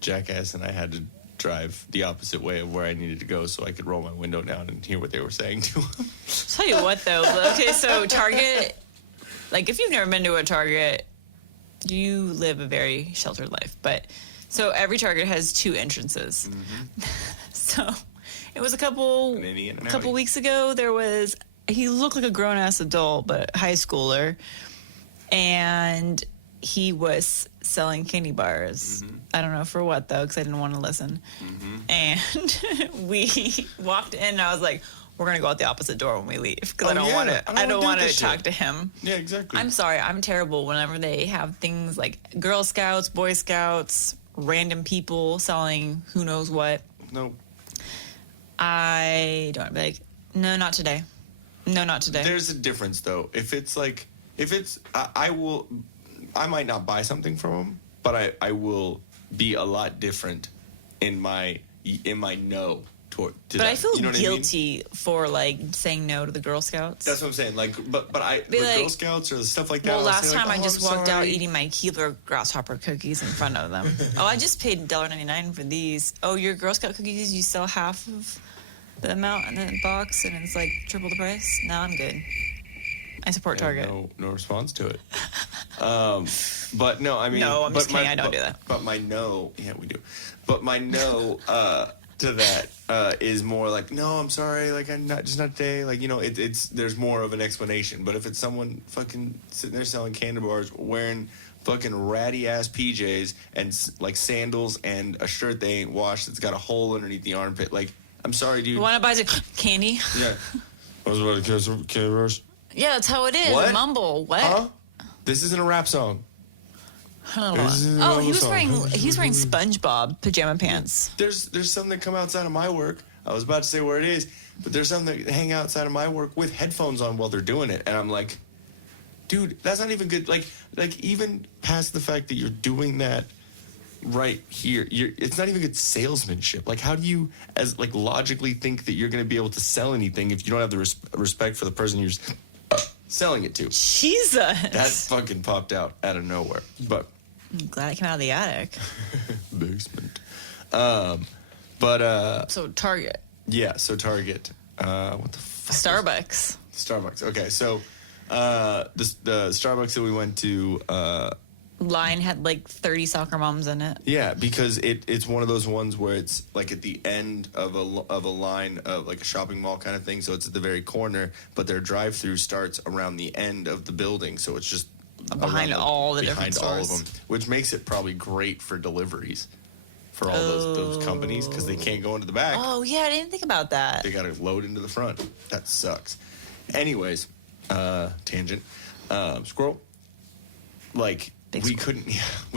jackass, and I had to drive the opposite way of where I needed to go so I could roll my window down and hear what they were saying to him. Tell you what, though. Okay, so Target, like, if you've never been to a Target, you live a very sheltered life. But so every Target has 2 entrances. So it was a couple weeks ago. He looked like a grown ass adult, but high schooler, and he was selling candy bars. I don't know for what though, because I didn't want to listen. And we walked in, and I was like, we're gonna go out the opposite door when we leave because I don't want to talk to him. Yeah, exactly. I'm sorry, I'm terrible whenever they have things like Girl Scouts, Boy Scouts, random people selling who knows what. Nope. I don't be like, no, not today. No, not today. There's a difference though. I might not buy something from him, but I will be a lot different in my no toward. But I feel guilty for like saying no to the Girl Scouts. That's what I'm saying. Like, but Girl Scouts or stuff like that. Well, last time I just walked out eating my Keebler grasshopper cookies in front of them. Oh, I just paid $1.99 for these. Oh, your Girl Scout cookies, you sell half of the amount in the box, and it's like triple the price. No, I'm good. I support Target. No response to it. But no, I mean, no, I'm just kidding. I don't do that. But my no, yeah, we do. But my no to that is more like, no, I'm sorry, like I'm not today. Like, you know, it's there's more of an explanation. But if it's someone fucking sitting there selling candy bars, wearing fucking ratty ass PJs and like sandals and a shirt they ain't washed that's got a hole underneath the armpit, like, I'm sorry, dude. You want to buy some candy? Yeah. I was about to get some candy bars. Yeah, that's how it is. What? Mumble. What? Huh? This isn't a rap song. Oh, he was wearing SpongeBob pajama pants. There's some that come outside of my work. I was about to say where it is, but there's some that hang outside of my work with headphones on while they're doing it, and I'm like, dude, that's not even good. Like even past the fact that you're doing that right here, it's not even good salesmanship. Like, how do you, as like logically think that you're going to be able to sell anything if you don't have the respect for the person you're selling it to? Jesus, that fucking popped out of nowhere. But I'm glad it came out of the attic. Basement. So Target. Yeah, so Target. What the fuck? Starbucks. Okay, so the Starbucks that we went to. Line had like 30 soccer moms in it. Yeah, because it's one of those ones where it's like at the end of a line of like a shopping mall kind of thing. So it's at the very corner, but their drive-through starts around the end of the building. So it's just behind all the different stores. Behind all of them, which makes it probably great for deliveries for all those companies because they can't go into the back. Oh yeah, I didn't think about that. They got to load into the front. That sucks. Anyways, tangent. Squirrel. Like. We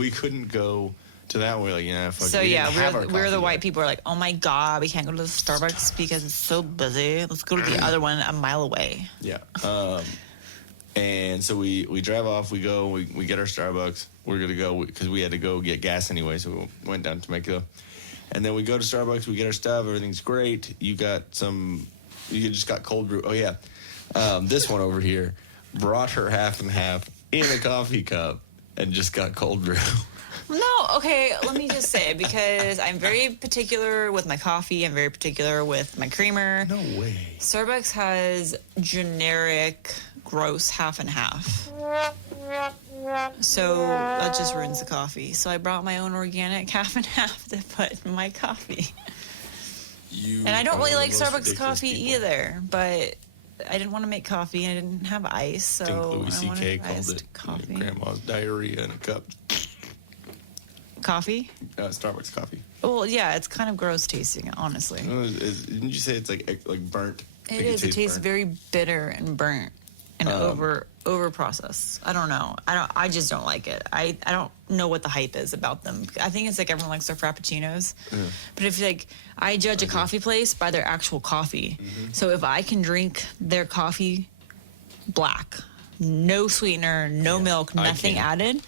couldn't go to that. We're like, yeah, fuck. So yeah, we're the white people. Are like, oh my god, we can't go to the Starbucks because it's so busy. Let's go to the other one a mile away. Yeah. And so we drive off. We go. We get our Starbucks. We're gonna go because we had to go get gas anyway. So we went down to Temecula, and then we go to Starbucks. We get our stuff. Everything's great. You just got cold brew. Oh yeah. This one over here brought her half and half in a coffee cup. and just got cold brew. No, okay, let me just say, because I'm very particular with my coffee, I'm very particular with my creamer. No way. Starbucks has generic, gross half and half. So that just ruins the coffee. So I brought my own organic half and half to put in my coffee. And I don't really like Starbucks coffee either, but I didn't want to make coffee and I didn't have ice, so I think Louis I C.K. wanted called iced it coffee. grandma's diarrhea in a cup. Coffee? Starbucks coffee. Well, yeah, it's kind of gross tasting, honestly. Didn't you say it's like burnt? It is. It tastes very bitter and burnt and over processed. I don't know. I just don't like it. I don't know what the hype is about them. I think it's like everyone likes their frappuccinos. But if I judge a coffee place by their actual coffee. So if I can drink their coffee black, no sweetener, no milk, nothing added,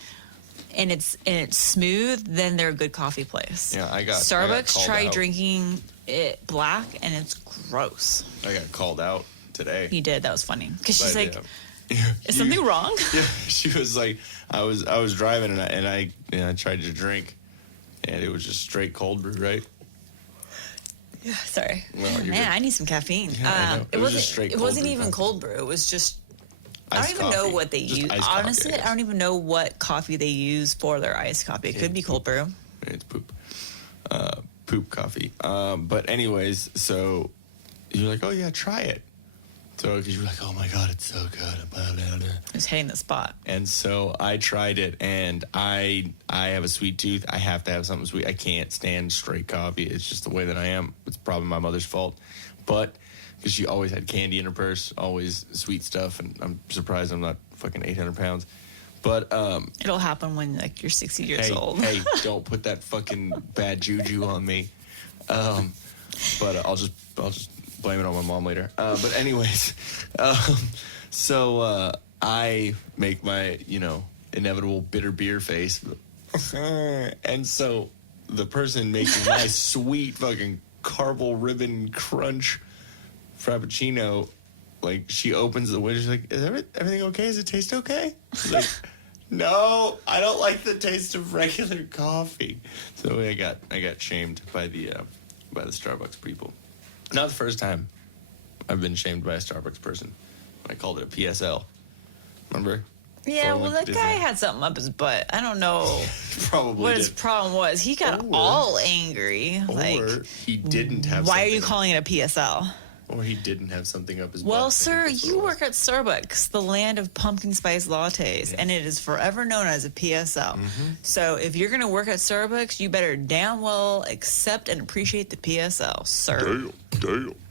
and it's smooth, then they're a good coffee place. Yeah, I got Starbucks. Try out. drinking it black, and it's gross. I got called out today. You did. That was funny because she's like, Yeah, "Is something wrong?" Yeah, she was like, I was driving and I tried to drink, and it was just straight cold brew, right? Yeah, sorry. Well, you're Man, good. I need some caffeine. Yeah, I know. It was just straight It cold wasn't brew even coffee. cold brew. It was just. I Iced don't even know coffee. what they Just use. iced coffee, Honestly, I I don't even know what coffee they use for their iced coffee. It could be cold brew. It's poop. Poop coffee. But anyways, so you're like, oh yeah, try it. So because you're like, oh my god, it's so good. Who's hitting the spot? And so I tried it, and I have a sweet tooth. I have to have something sweet. I can't stand straight coffee. It's just the way that I am. It's probably my mother's fault, but because she always had candy in her purse, always sweet stuff, and I'm surprised I'm not fucking 800 pounds. But It'll happen when you're 60 years old. hey, don't put that fucking bad juju on me. But I'll just blame it on my mom later. But anyways, so I make my inevitable bitter beer face, and so the person making my sweet fucking caramel ribbon crunch frappuccino, like she opens the window, she's like, "Is everything okay? Does it taste okay?" She's like, "No, I don't like the taste of regular coffee." So I got shamed by the Starbucks people. Not the first time I've been shamed by a Starbucks person. I called it a PSL. Remember? Yeah, Before we well, went that to guy Disney. had something up his butt. I don't know Probably what did. his problem was. He got Or- all angry. Or he didn't have Why are you something- calling it a PSL? Or he didn't have something up his butt. Well, I think sir, that's what you it was. work at Starbucks, the land of pumpkin spice lattes, and it is forever known as a PSL. So if you're going to work at Starbucks, you better damn well accept and appreciate the PSL, sir.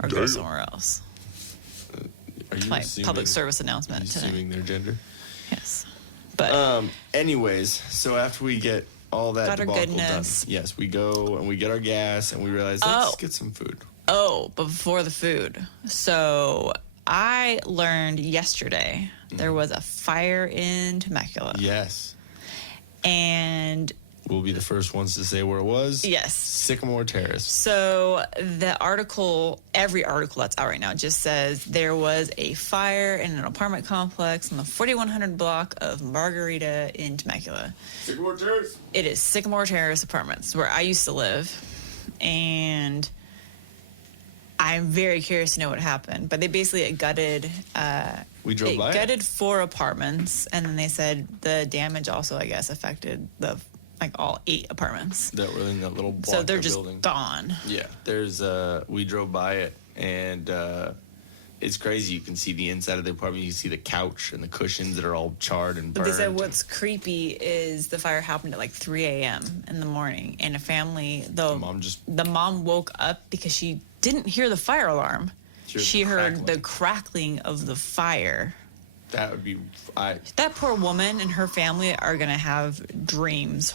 Or go somewhere else. Are you My assuming, public service are you announcement today. assuming their gender? Yes. But Anyways, so after we get all that Got our debacle goodness. done, yes, we go and we get our gas and we realize let's Oh. get some food. but before the food. So I learned yesterday there was a fire in Temecula. Yes, And we'll be the first ones to say where it was. yes. Sycamore Terrace. So the article, every article that's out right now just says there was a fire in an apartment complex on the 4100 block of Margarita in Temecula. Sycamore Terrace. It is Sycamore Terrace Apartments, where I used to live. And I'm very curious to know what happened. But they basically gutted. We drove by it. Gutted 4 apartments, and then they said the damage also, I guess, affected all 8 apartments. That were in that little block So they're of just building. gone. Yeah, there's we drove by it and it's crazy. You can see the inside of the apartment. You can see the couch and the cushions that are all charred and But burned. they said what's creepy is the fire happened at 3 a.m. in the morning, and a family, the mom woke up because she didn't hear the fire alarm. She heard the crackling of the fire. That would be That poor woman and her family are gonna have dreams,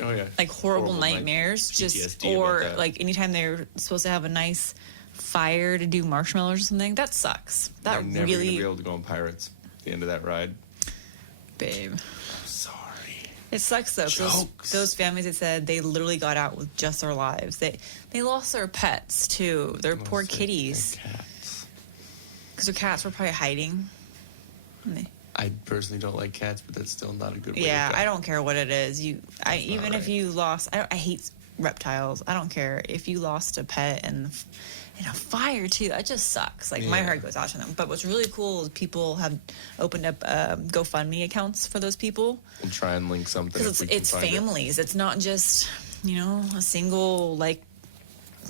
oh yeah, horrible nightmares, PTSD or about that. anytime they're supposed to have a nice fire to do marshmallows or something. That sucks. That I'm never really, gonna be able to go on Pirates at the end of that ride. babe. Sorry. It sucks though. Those families that said they literally got out with just their lives. They lost their pets too. Their poor kitties. Cats. Because their cats were probably hiding. I personally don't like cats, but that's still not a good way Yeah, to go. I don't care what it is. Even if you lost, I hate reptiles. I don't care if you lost a pet in a fire too. That just sucks. Like my heart goes out to them. But what's really cool is people have opened up GoFundMe accounts for those people. We'll try and link something. Because it's families. It's not just a single like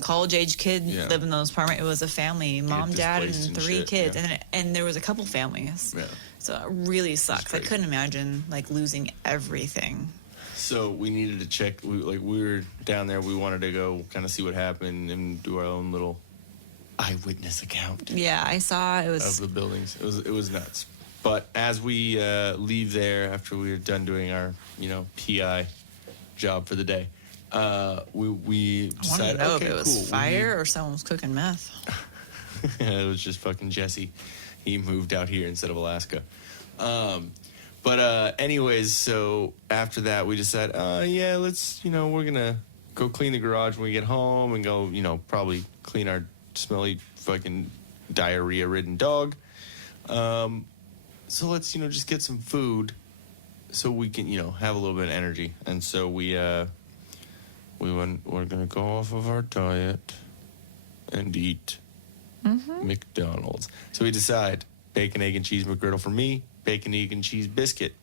college age kid living in those apartments. It was a family, mom, dad, and 3 kids, and there was a couple families. Yeah. So it really sucks. I couldn't imagine like losing everything. So we needed to check. We were down there. We wanted to go kind of see what happened and do our own little eyewitness account. Yeah, I saw it was of the buildings. It was nuts. But as we leave there after we were done doing our PI job for the day, we decided. I wanted to know okay, if it was cool. fire or someone was cooking meth. It was just fucking Jesse. He moved out here instead of Alaska. But anyways, so after that we decided, let's, we're gonna go clean the garage when we get home and go, probably clean our smelly fucking diarrhea-ridden dog. So let's, just get some food so we can, have a little bit of energy. And so we're gonna go off of our diet and eat McDonald's. So we decide bacon, egg, and cheese McGriddle for me, bacon, egg, and cheese biscuit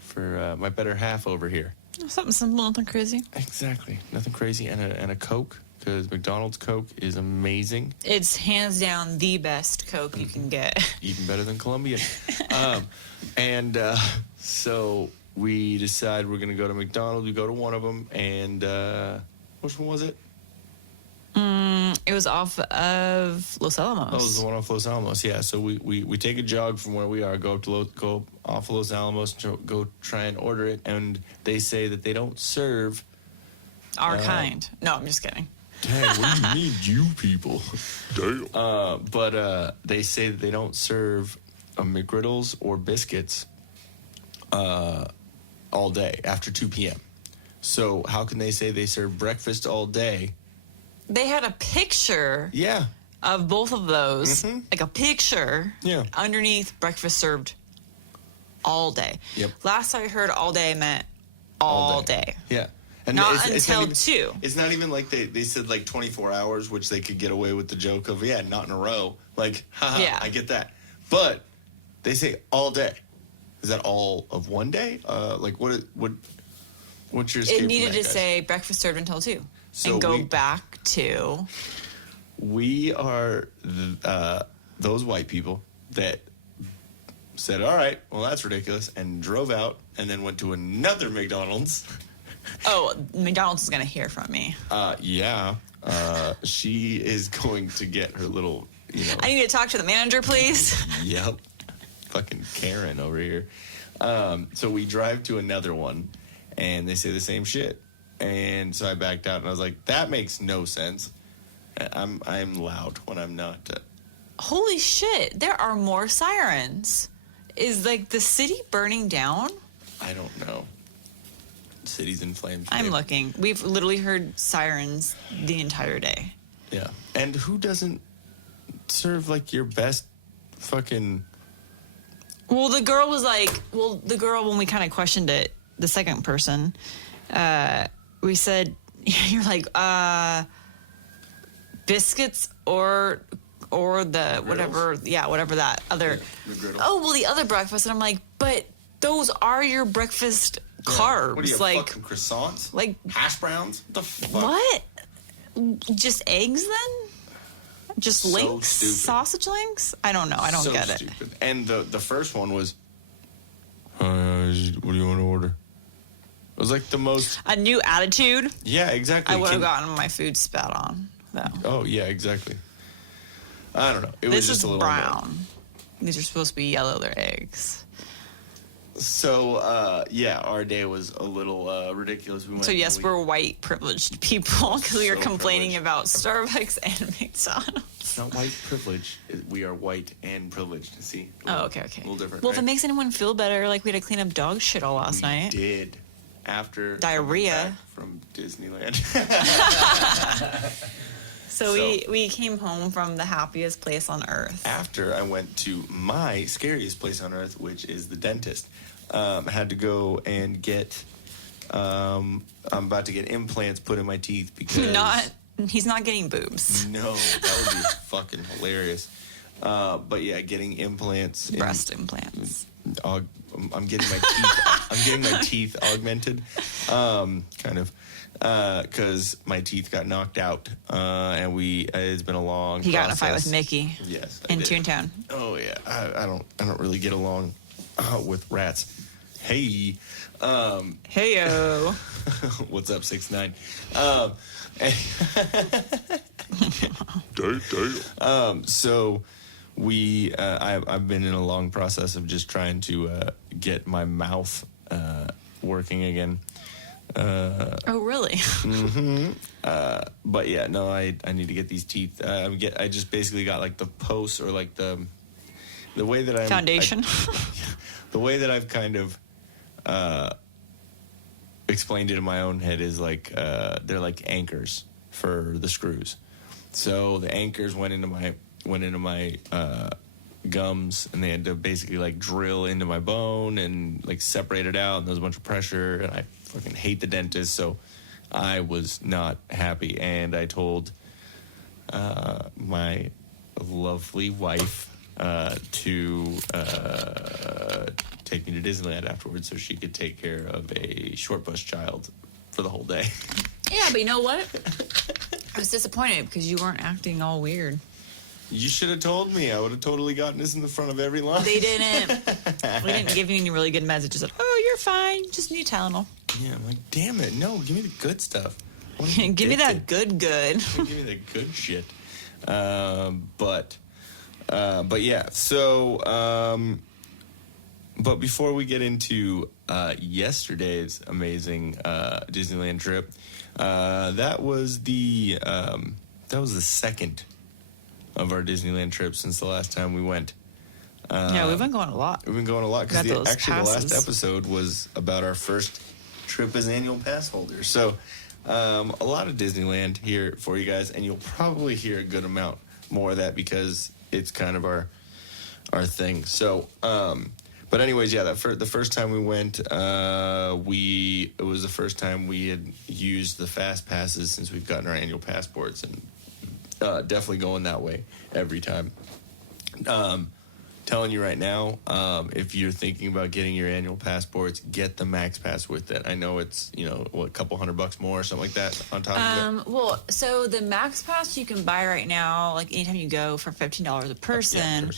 for my better half over here. Something simple, nothing crazy. Exactly, nothing crazy, and a Coke, because McDonald's Coke is amazing. It's hands down the best Coke you can get. Even better than Columbia. So we decide we're going to go to McDonald's. We go to one of them, and which one was it? It was off of Los Alamos. Oh, it was the one off Los Alamos, yeah. So we take a jog from where we are, go off of Los Alamos, go try and order it, and they say that they don't serve Our kind. No, I'm just kidding. Dang, what do you mean, you people? Damn. But they say that they don't serve McGriddles or biscuits all day after 2 p.m. So how can they say they serve breakfast all day? They had a picture of both of those, like a picture underneath breakfast served all day. Yep. Last I heard all day meant all day. Yeah. And not it's until not even, 2. It's not even like they said like 24 hours, which they could get away with the joke of, not in a row. Like, haha, I get that. But they say all day. Is that all of one day? Like what's your escape It needed from that, to guys? say breakfast served until 2. So and go back to... We are those white people that said, all right, well, that's ridiculous, and drove out and then went to another McDonald's. Oh, McDonald's is going to hear from me. She is going to get her little, I need to talk to the manager, please. Yep. Fucking Karen over here. So we drive to another one, and they say the same shit. And so I backed out, and I was like, that makes no sense. I'm loud when I'm not. Holy shit, there are more sirens. Is, like, the city burning down? I don't know. City's in flames. I'm babe. looking. We've literally heard sirens the entire day. Yeah. And who doesn't serve, like, your best fucking... Well, the girl was like... Well, the girl, when we kind of questioned it, the second person, we said, you're like, biscuits or the whatever, whatever that other... McGriddle. Oh, well, the other breakfast. And I'm like, but those are your breakfast carbs. What are you, like, fucking croissants? like Hash browns? What the fuck? what? Just eggs then? Just So links? stupid. Sausage links? I don't know. I don't So get it. stupid. And the first one was, what do you want to order? It was like the most... A new attitude. Yeah, exactly. I would have gotten my food spat on, though. Oh, yeah, exactly. I don't know. It was This just is a little brown. annoying. These are supposed to be yellow. They're eggs. So, our day was a little ridiculous. We went So, yes, and we're white privileged people because we were So complaining privileged. about Starbucks and McDonald's. It's not white privilege. We are white and privileged. See? Oh, okay. A little different. Well, if right? it makes anyone feel better, like we had to clean up dog shit all last We night. did. After Diarrhea. coming back from Disneyland. So we came home from the happiest place on earth. After I went to my scariest place on earth, which is the dentist. I had to go and get, I'm about to get implants put in my teeth because... He's not getting boobs. No, that would be fucking hilarious. But yeah, getting implants. Breast implants. I'm getting my teeth. I'm getting my teeth augmented, kind of, because my teeth got knocked out, and it's been a long. He process. got in a fight with Mickey. Yes, in Toontown. Oh yeah, I don't really get along with rats. Hey, Heyo. what's up, 6ix9ine? So I've been in a long process of just trying to get my mouth working again. Oh, really? Mm-hmm. But yeah, no, I need to get these teeth. I just basically got like the post or like the way that Foundation. The way that I've kind of explained it in my own head is like they're like anchors for the screws. So the anchors went into my gums, and they had to basically like drill into my bone and like separate it out, and there was a bunch of pressure, and I fucking hate the dentist, so I was not happy, and I told my lovely wife to take me to Disneyland afterwards so she could take care of a short bus child for the whole day. Yeah, but you know what? I was disappointed because you weren't acting all weird. You should have told me. I would have totally gotten this in the front of every line. They didn't. We didn't give you any really good messages. Like, oh, you're fine. Just need Tylenol. Yeah, I'm like, damn it. No, give me the good stuff. Give me that good. Give me the good shit. But yeah. So, but before we get into yesterday's amazing Disneyland trip, that was the second of our Disneyland trip since the last time we went. Yeah, we've been going a lot. We've been going a lot because the last passes. episode was about our first trip as annual pass holders. So a lot of Disneyland here for you guys, and you'll probably hear a good amount more of that because it's kind of our thing. So, but anyways, yeah, the first time we went, it was the first time we had used the fast passes since we've gotten our annual passports, and definitely going that way every time. Telling you right now, if you're thinking about getting your annual passports, get the Max Pass with it. I know it's, a couple $100 more or something like that on top of it. Well, so the Max Pass you can buy right now, like anytime you go, for $15 a person. Yeah.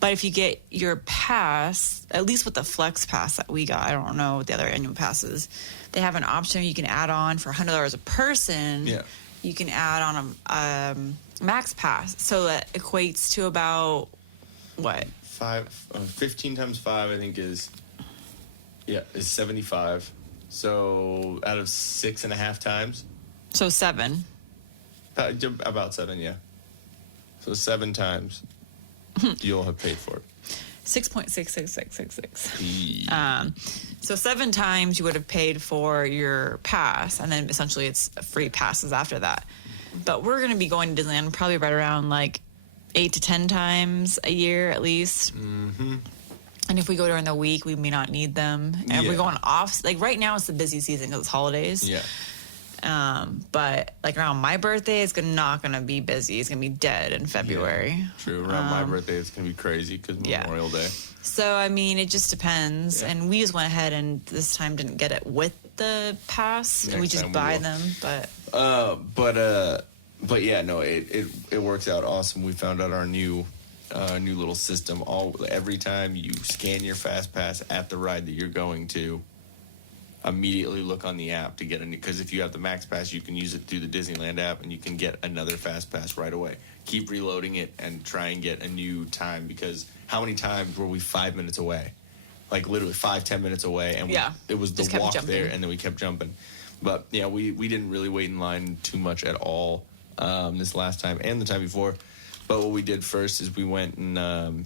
But if you get your pass, at least with the Flex Pass that we got, I don't know what the other annual passes, they have an option you can add on for $100 a person. Yeah. You can add on a Max Pass. So that equates to about, what? 15 times 5, I think is 75. So out of 6.5 times. So 7. About 7, yeah. So 7 times you'll have paid for it. 6.66666. So 7 times you would have paid for your pass, and then essentially it's free passes after that. But we're going to be going to Disneyland probably right around like 8 to 10 times a year at least. Mm-hmm. And if we go during the week, we may not need them. And if we're going off, like right now it's the busy season because it's holidays. Yeah. But like around my birthday, it's not going to be busy. It's going to be dead in February. Yeah, true. Around my birthday, it's going to be crazy because Memorial Day. So, I mean, it just depends. Yeah. And we just went ahead and this time didn't get it with the pass. And we just buy them. But yeah, no, it works out awesome. We found out our new little system. Every time you scan your fast pass at the ride that you're going to, immediately look on the app to get a new, because if you have the Max Pass, you can use it through the Disneyland app and you can get another fast pass right away. Keep reloading it and try and get a new time, because how many times were we 5 minutes away? Like literally 5-10 minutes away, and it was the walk there, and then we kept jumping. But yeah, we didn't really wait in line too much at all this last time and the time before. But what we did first is we went and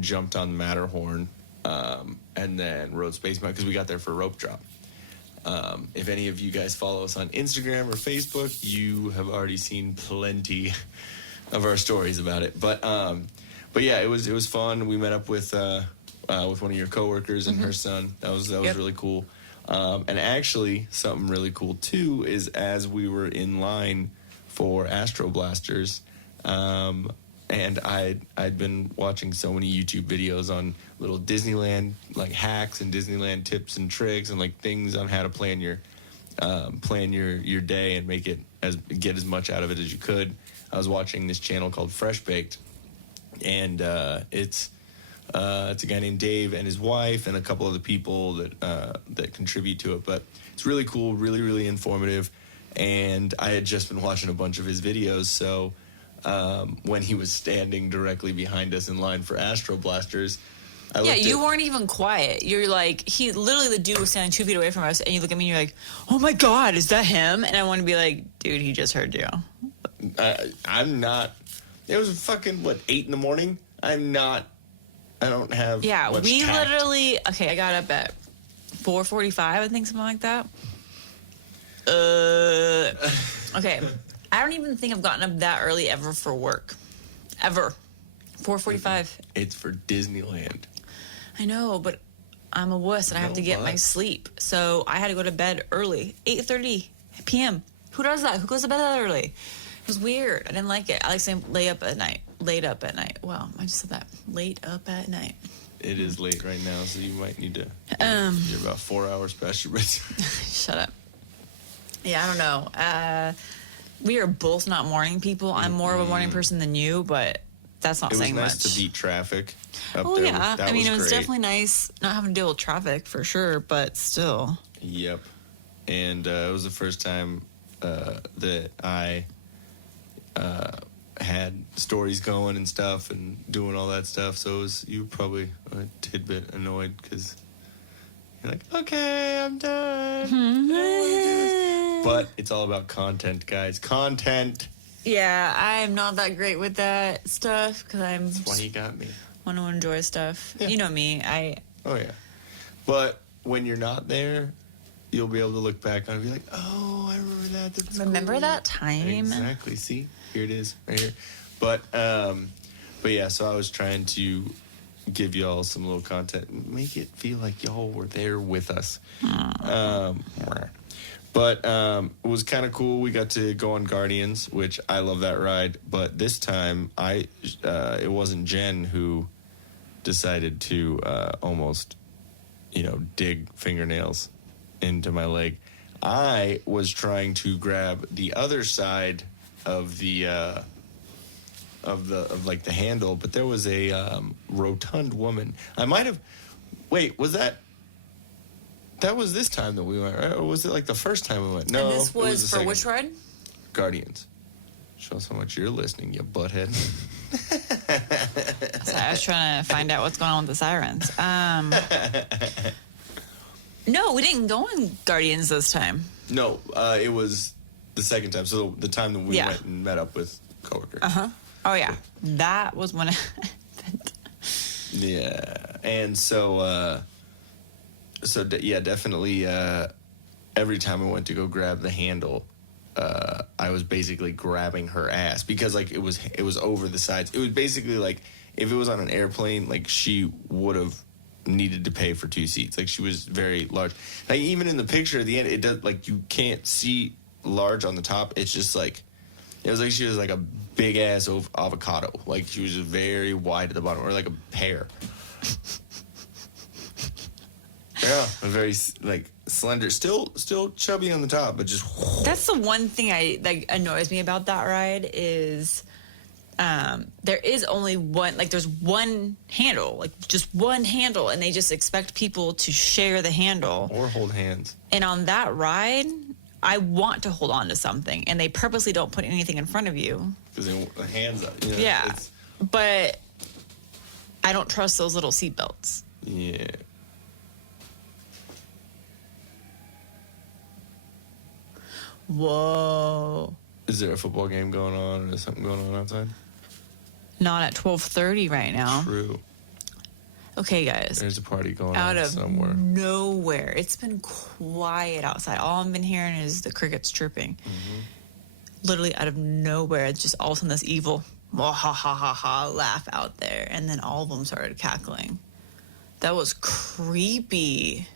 jumped on Matterhorn and then rode Space Mountain because we got there for a rope drop. if any of you guys follow us on Instagram or Facebook, you have already seen plenty of our stories about it. But yeah, it was fun. We met up with one of your coworkers and her son. That was really cool. And actually, something really cool too is as we were in line for Astro Blasters, and I'd been watching so many YouTube videos on little Disneyland like hacks and Disneyland tips and tricks and like things on how to plan your day and get as much out of it as you could. I was watching this channel called Fresh Baked, and it's a guy named Dave and his wife and a couple other people that contribute to it. But it's really cool, really, really informative. And I had just been watching a bunch of his videos, so when he was standing directly behind us in line for Astro Blasters, you weren't even quiet. You're like, the dude was standing 2 feet away from us, and you look at me and you're like, oh my God, is that him? And I want to be like, dude, he just heard you. I'm not. It was fucking, 8 in the morning? I don't have much we tact. literally, I got up at 4:45, I think, something like that. Okay. I don't even think I've gotten up that early ever for work. Ever. 4:45. It's for Disneyland. I know, but I'm a wuss and I have to get my sleep. So I had to go to bed early. 8:30 p.m. Who does that? Who goes to bed that early? It was weird. I didn't like it. I like saying late up at night. Wow, I just said that. Late up at night. It is late right now, so you might need to. You're about 4 hours past your bedtime. Shut up. Yeah, I don't know. We are both not morning people. I'm more of a morning person than you, but that's not saying much. It was nice to beat traffic up there. Oh, yeah. That it was great. definitely nice not having to deal with traffic for sure, but still. Yep. And it was the first time that I had stories going and stuff and doing all that stuff. So you were probably a tidbit annoyed because you're like, okay, I'm done. But it's all about content, guys. Content. Yeah, I'm not that great with that stuff because That's why you got me. Want to enjoy stuff. Yeah. You know me. Oh, yeah. But when you're not there, you'll be able to look back on it and be like, oh, I remember that. That's remember cool. that time? Exactly. See? Here it is. Right here. But yeah, so I was trying to give y'all some little content. Make it feel like y'all were there with us. But it was kind of cool. We got to go on Guardians, which I love that ride. But this time, it wasn't Jenn who decided to almost, dig fingernails into my leg. I was trying to grab the other side of the handle, but there was a rotund woman. I might have. Wait, was that? That was this time that we went, right? Or was it like the first time we went? No. And this was for the which ride? Guardians. Show us how much you're listening, you butthead. So I was trying to find out what's going on with the sirens. No, we didn't go on Guardians this time. No, it was the second time. So the time that we went and met up with coworker. Oh yeah, that was when it happened. Yeah, and so definitely. Every time I went to go grab the handle, I was basically grabbing her ass because like it was over the sides. It was basically like if it was on an airplane, like she would have needed to pay for 2 seats. Like she was very large. Like even in the picture at the end, it does like you can't see large on the top. It's just like it was like she was like a big ass avocado. Like she was just very wide at the bottom, or like a pear. Yeah, very like slender, still chubby on the top, but just. That's the one thing that annoys me about that ride is there is only one, like there's one handle, like just one handle, and they just expect people to share the handle Or hold hands. And on that ride, I want to hold on to something, and they purposely don't put anything in front of you. Because they want the hands up. Yeah, but I don't trust those little seatbelts. Yeah. Whoa. Is there a football game going on, or is something going on outside? Not at 12:30 right now. True. Okay, guys. There's a party going Out on of somewhere. nowhere. It's been quiet outside. All I've been hearing is the crickets chirping. Literally out of nowhere, it's just all of a sudden this evil ha ha ha ha laugh out there. And then all of them started cackling. That was creepy.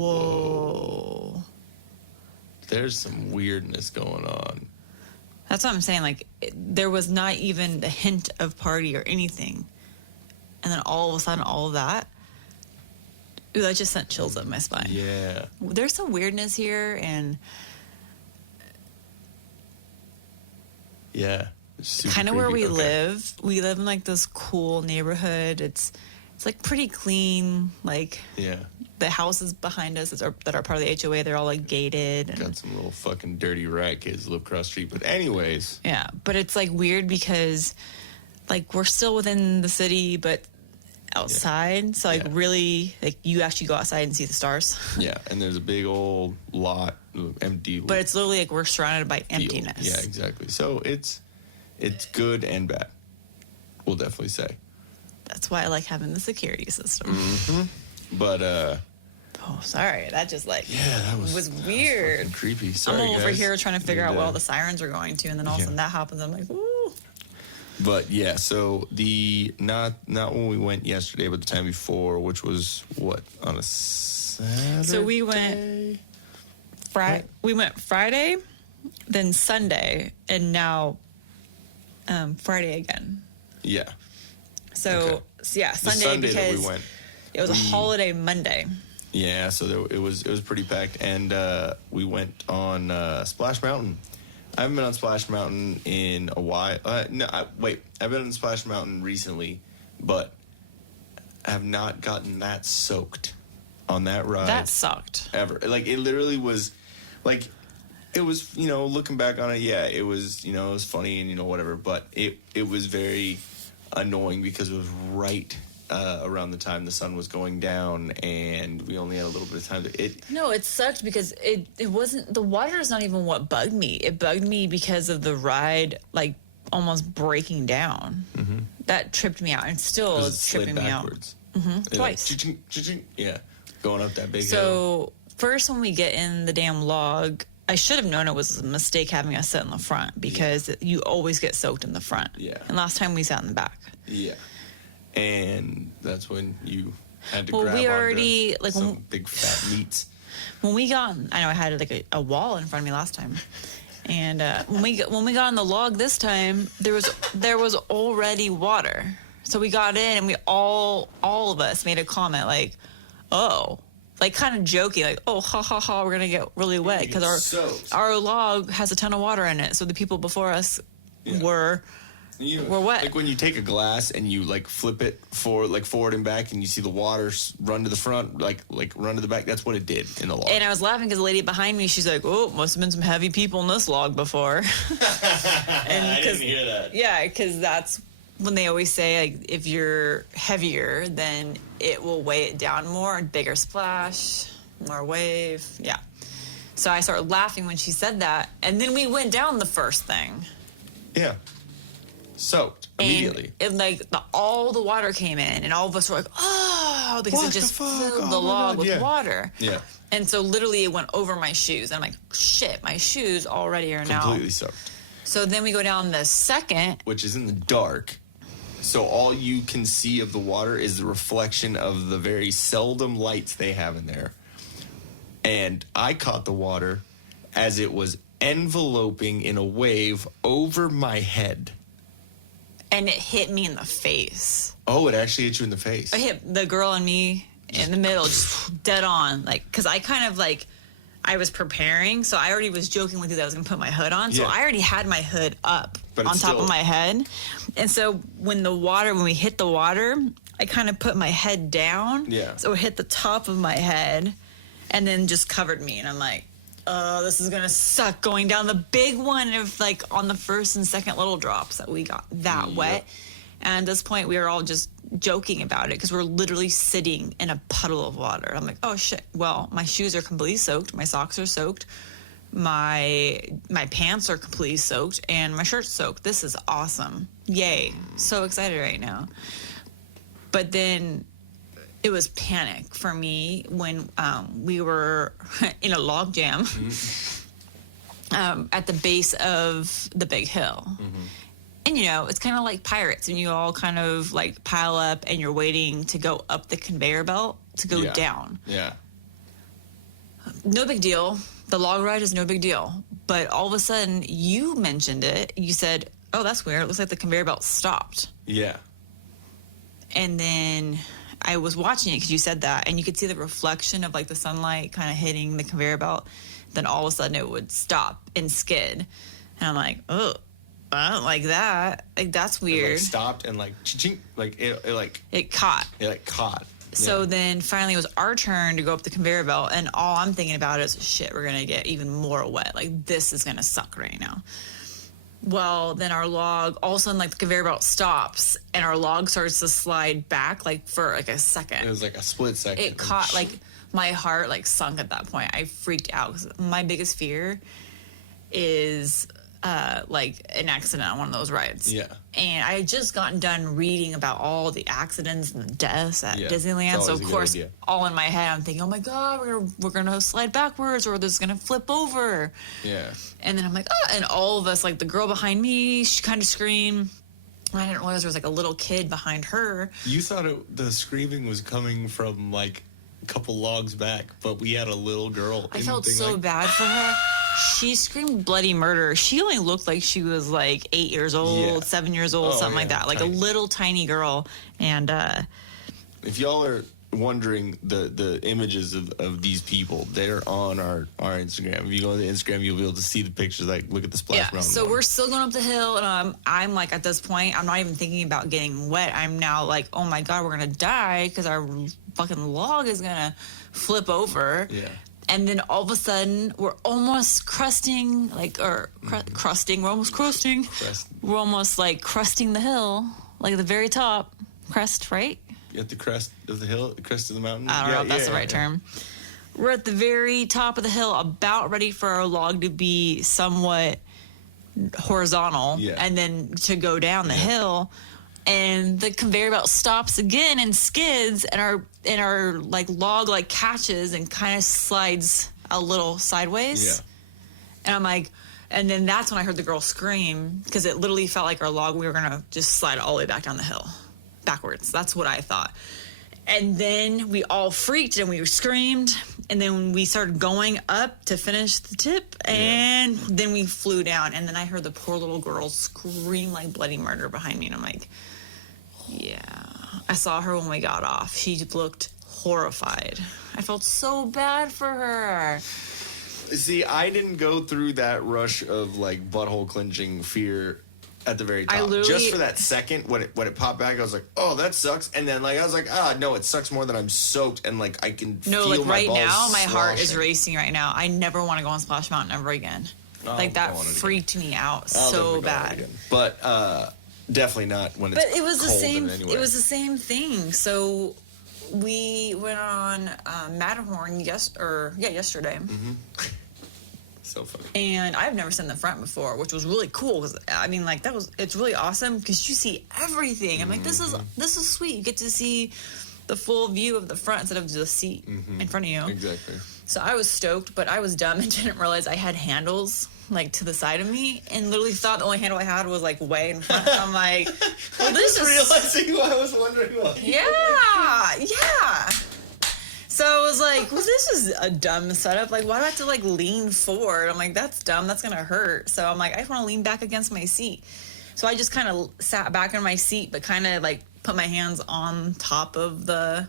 Whoa. There's some weirdness going on. That's what I'm saying. Like, there was not even a hint of party or anything. And then all of a sudden, all of that. Ooh, that just sent chills up my spine. Yeah. There's some weirdness here, and Yeah. kind of where we Okay. live. We live in like this cool neighborhood. It's like pretty clean. Like Yeah. the houses behind us that are part of the HOA, they're all like gated. And Got some little fucking dirty rat kids live across the street. But anyways, yeah, but it's like weird because like we're still within the city, but outside. So like Yeah. really, like you actually go outside and see the stars. yeah, and there's a big old lot, empty. But it's literally like we're surrounded by field. emptiness. Yeah, exactly. So it's good and bad. We'll definitely say. That's why I like having the security system. But Oh, sorry. That just like yeah, that was weird. fucking creepy. Sorry, I'm over guys. here trying to figure out And, where all the sirens are going to, and then all of a yeah. sudden that happens. I'm like, ooh. But yeah, so the not when we went yesterday, but the time before, which was what, on a Saturday? So we went we went Friday, then Sunday, and now Friday again. Yeah. So, Okay. so yeah, The Sunday, Sunday that because we went. it was a holiday Monday. Yeah, so it was pretty packed, and we went on Splash Mountain. I haven't been on Splash Mountain in a while. I've been on Splash Mountain recently, but I have not gotten that soaked on that ride. That sucked. Ever. Like, it literally was, like, it was, looking back on it, yeah, it was, it was funny and, whatever, but it was very annoying because it was right around the time the sun was going down, and we only had a little bit of time to No, it sucked because it wasn't, the water is not even what bugged me. It bugged me because of the ride, like, almost breaking down. That tripped me out, and still because it it's slid tripping me out. backwards. Twice. Cha-ching, cha-ching. Yeah, going up that big hill. So first, when we get in the damn log, I should have known it was a mistake having us sit in the front because you always get soaked in the front. Yeah. And last time we sat in the back. Yeah, and that's when you had to Well, grab we onto already, like, some when- big fat meats. When we got, I know I had like a wall in front of me last time, and when we got on the log this time, there was already water. So we got in, and we all of us made a comment like, "Oh," like kind of joking, like, "Oh, ha ha ha, we're gonna get really wet because soaked. our log has a ton of water in it." So the people before us were We're wet. Like when you take a glass and you like flip it forward and back, and you see the water run to the front, like run to the back. That's what it did in the log. And I was laughing because the lady behind me, she's like, "Oh, must have been some heavy people in this log before." And I didn't hear that. Yeah, because that's when they always say, like, if you're heavier, then it will weigh it down more, bigger splash, more wave. Yeah. So I started laughing when she said that, and then we went down the first thing. Yeah. Soaked immediately. And like all the water came in, and all of us were like, "Oh," because What it just the fuck? filled Oh the my log God, with yeah. water. Yeah. And so literally it went over my shoes. And I'm like, "Shit, my shoes already are now." Completely soaked. So then we go down the second. Which is in the dark. So all you can see of the water is the reflection of the very seldom lights they have in there. And I caught the water as it was enveloping in a wave over my head. And it hit me in the face. Oh, it actually hit you in the face. I hit the girl and me in the middle, just dead on. Like, because I kind of like, I was preparing, so I already was joking with you that I was going to put my hood on. So Yeah. I already had my hood up But on it's top still- of my head. And so when we hit the water, I kind of put my head down. Yeah. So it hit the top of my head and then just covered me. And I'm like, oh, this is going to suck going down the big one of like on the first and second little drops that we got that Yep. wet. And at this point, we were all just joking about it because we're literally sitting in a puddle of water. I'm like, oh shit. Well, my shoes are completely soaked. My socks are soaked. My pants are completely soaked and my shirt's soaked. This is awesome. Yay. So excited right now. But then it was panic for me when we were in a log jam at the base of the big hill. And, you know, it's kind of like pirates, and you all kind of like pile up and you're waiting to go up the conveyor belt to go down. Yeah. No big deal. The log ride is no big deal. But all of a sudden, you mentioned it. You said, oh, that's weird. It looks like the conveyor belt stopped. Yeah. And then I was watching it because you said that, and you could see the reflection of like the sunlight kind of hitting the conveyor belt. Then all of a sudden it would stop and skid. And I'm like, oh, I don't like that. Like, that's weird. It like stopped and like, ching, like it caught. It like caught. So then finally it was our turn to go up the conveyor belt, and all I'm thinking about is, shit, we're going to get even more wet. Like, this is going to suck right now. Well, then our log, all of a sudden, like, the conveyor belt stops, and our log starts to slide back, like, for, like, a second. It was like a split second. It caught, like, my heart, like, sunk at that point. I freaked out, because my biggest fear is, like, an accident on one of those rides. Yeah. And I had just gotten done reading about all the accidents and the deaths at Disneyland. So, of course, all in my head, I'm thinking, oh, my God, we're gonna slide backwards, or this is going to flip over. Yeah. And then I'm like, oh, and all of us, like the girl behind me, she kind of screamed. I didn't realize there was like a little kid behind her. You thought the screaming was coming from like a couple logs back, but we had a little girl. I felt so bad for her. She screamed bloody murder. She only looked like she was like 8 years old, 7 years old, something like that. Like tiny. A little tiny girl. And if y'all are wondering the images of these people, they're on our Instagram. If you go to the Instagram, you'll be able to see the pictures. Like, look at the splash mountain. So we're still going up the hill, and I'm like, at this point, I'm not even thinking about getting wet. I'm now like, oh my God, we're gonna die because our fucking log is gonna flip over. Yeah. And then all of a sudden, we're almost crusting, crusting. We're almost crusting. We're almost like crusting the hill, like at the very top. Crest, right? At the crest of the hill, the crest of the mountain. I don't know if that's the right term. We're at the very top of the hill, about ready for our log to be somewhat horizontal, and then to go down the hill. And the conveyor belt stops again and skids, and our like log like catches and kind of slides a little sideways. Yeah. And I'm like, and then that's when I heard the girl scream, because it literally felt like our log, we were gonna just slide all the way back down the hill, backwards. That's what I thought. And then we all freaked and we screamed, and then we started going up to finish the tip, and then we flew down, and then I heard the poor little girl scream like bloody murder behind me, and I'm like, yeah. I saw her when we got off. She looked horrified. I felt so bad for her. See, I didn't go through that rush of like butthole clenching fear at the very top. Just for that second, when it popped back, I was like, oh, that sucks. And then like I was like, no, it sucks more than I'm soaked, and like I can feel my balls right now, my heart is sloshing. Racing right now. I never want to go on Splash Mountain ever again. Like, that freaked me out so bad. But definitely not when it's But it was cold the same. anywhere. It was the same thing. So we went on Matterhorn yesterday. Mm-hmm. So funny. And I've never seen the front before, which was really cool. Cause, I mean, like, it's really awesome because you see everything. I'm like, this is sweet. You get to see the full view of the front instead of the seat in front of you. Exactly. So I was stoked, but I was dumb and didn't realize I had handles like to the side of me, and literally thought the only handle I had was like way in front. I'm like, well, this is realizing who I was wondering why. Yeah. So I was like, well, this is a dumb setup. Like, why do I have to like lean forward? I'm like, that's dumb. That's gonna hurt. So I'm like, I just want to lean back against my seat. So I just kind of sat back in my seat, but kind of like put my hands on top of the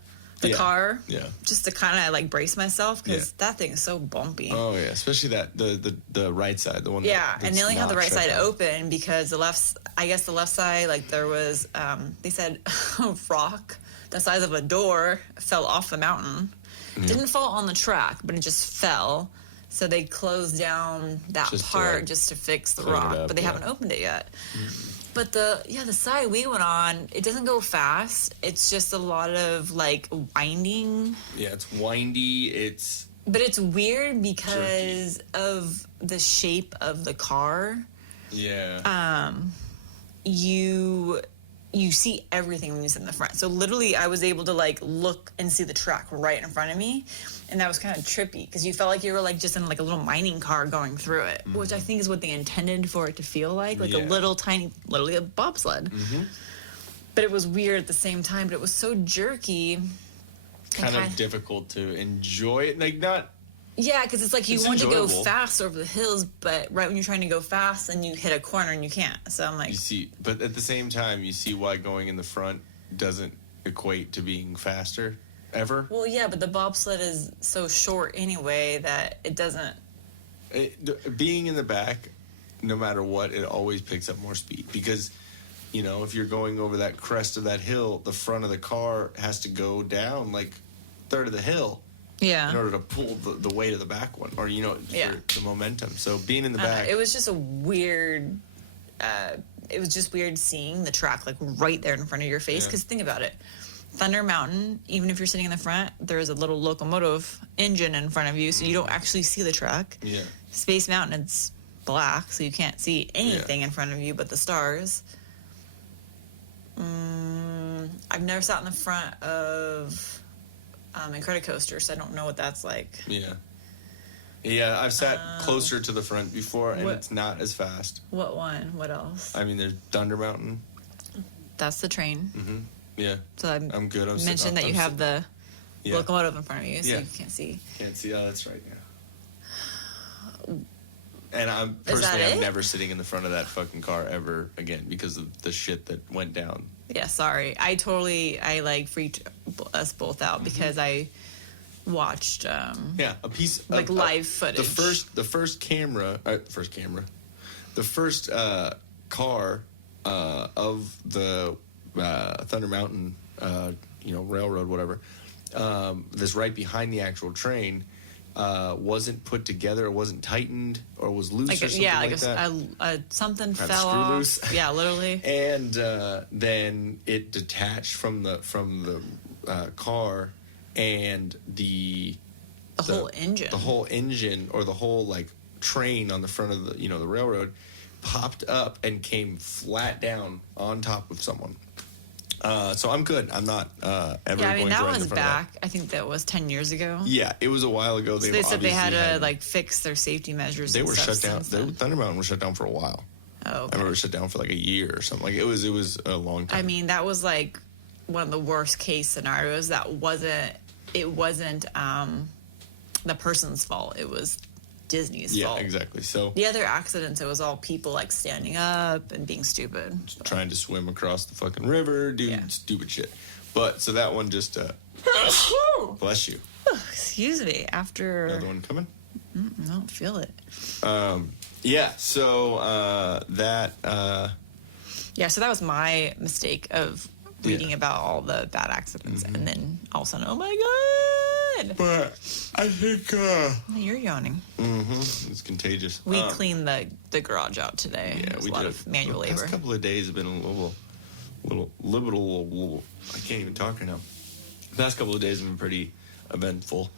car, just to kind of like brace myself, because that thing is so bumpy. Oh yeah, especially that the right side, the one. And they only have the right side open because the left side, like there was, they said a rock the size of a door fell off the mountain. Didn't fall on the track, but it just fell. So they closed down that part just to fix the rock, but they haven't opened it yet. But the side we went on, it doesn't go fast. It's just a lot of like winding. Yeah, it's windy. It's But it's weird because of the shape of the car. Yeah. You see everything when you sit in the front. So literally, I was able to like look and see the track right in front of me, and that was kind of trippy because you felt like you were like just in like a little mining car going through it, which I think is what they intended for it to feel like a little tiny, literally a bobsled. But it was weird at the same time. But it was so jerky. Kind of difficult to enjoy it, like not. Yeah, because it's like you want to go enjoyable. fast over the hills, but right when you're trying to go fast, then you hit a corner and you can't. So I'm like, You see, but at the same time, you see why going in the front doesn't equate to being faster ever. well, yeah, but the bobsled is so short anyway that it doesn't. Being in the back, no matter what, it always picks up more speed because, you know, if you're going over that crest of that hill, the front of the car has to go down like a third of the hill. Yeah. In order to pull the weight of the back one, or for the momentum. So being in the back, It was just a weird. It was just weird seeing the track like right there in front of your face. Because think about it, Thunder Mountain. Even if you're sitting in the front, there's a little locomotive engine in front of you, so you don't actually see the track. Yeah. Space Mountain, it's black, so you can't see anything in front of you but the stars. I've never sat in the front of. Incredicoaster, so I don't know what that's like. Yeah, I've sat closer to the front before, and What- it's not as fast. What one? What else? I mean, there's Thunder Mountain. That's the train. Yeah, So I I'm good. I'm mentioned that you have the Yeah. locomotive in front of you, so Yeah. you can't see. Can't see. Oh, that's right. Yeah. And I'm that personally, I'm it? never sitting in the front of that fucking car ever again because of the shit that went down. Yeah, sorry. I like freaked us both out because I watched Yeah, a piece like of live footage. The first car of the Thunder Mountain, railroad, whatever. That's right behind the actual train. Wasn't put together, or wasn't tightened, or was loose, or something like that. Something Had a fell screw off. loose. Yeah, literally. And then it detached from the car, and the whole engine. the whole engine, or the whole like train on the front of the the railroad, popped up and came flat down on top of someone. So I'm good. I'm not ever Yeah, I mean going that to ride in was front of that. back. I think that was 10 years ago. Yeah, it was a while ago. So they said they had obviously to like fix their safety measures. They and were stuff shut down. since then. Thunder Mountain was shut down for a while. Oh, I okay. remember it was shut down for like a year or something. Like it was a long time. I mean, that was like one of the worst case scenarios. It wasn't the person's fault. It was Disney's yeah, fault. exactly. So The other accidents, it was all people like standing up and being stupid. trying to swim across the fucking river, doing Yeah. stupid shit. But so that one just bless you. Excuse me. After Another one coming. I don't feel it. Yeah. So that. Yeah, so that was my mistake of reading Yeah. about all the bad accidents, and then all of a sudden, oh my god! But I think Oh, you're yawning. it's contagious. We cleaned the garage out today. Yeah, it was we a lot did. of manual The labor. past couple of days have been a little. I can't even talk right now. The past couple of days have been pretty eventful.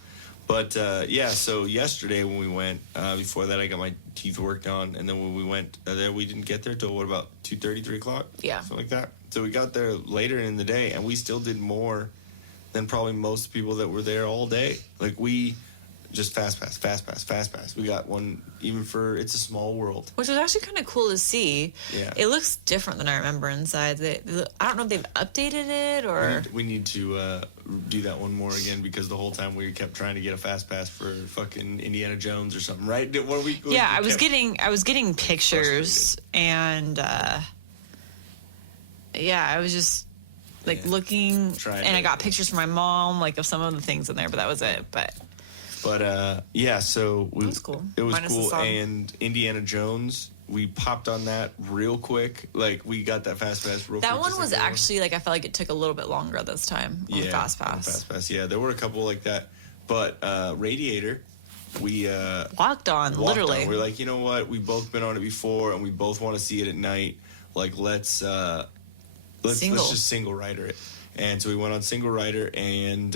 But yeah, so yesterday when we went, before that I got my teeth worked on, and then when we went there, we didn't get there till what, about 2:30, 3 o'clock? Yeah. Something like that. So we got there later in the day, and we still did more than probably most people that were there all day. Like we just fast pass. We got one even for It's a Small World. Which was actually kind of cool to see. Yeah. It looks different than I remember inside. I don't know if they've updated it or... We need to do that one more again because the whole time we kept trying to get a fast pass for fucking Indiana Jones or something, right? Yeah, I was getting pictures and I was just like looking, Trying and I to- got pictures from my mom like of some of the things in there, but that was it. But yeah, so That was cool. It was Minus the cool, song. and Indiana Jones. We popped on that real quick. Like we got that fast pass real quick. that one just was like, actually like I felt like it took a little bit longer this time on Fast on Pass. Fast Pass. Yeah, there were a couple like that, but Radiator. We Walked on, walked literally. on. We're like, you know what? We've both been on it before, and we both want to see it at night. Like, let's Single. just single rider it. And so we went on single rider, and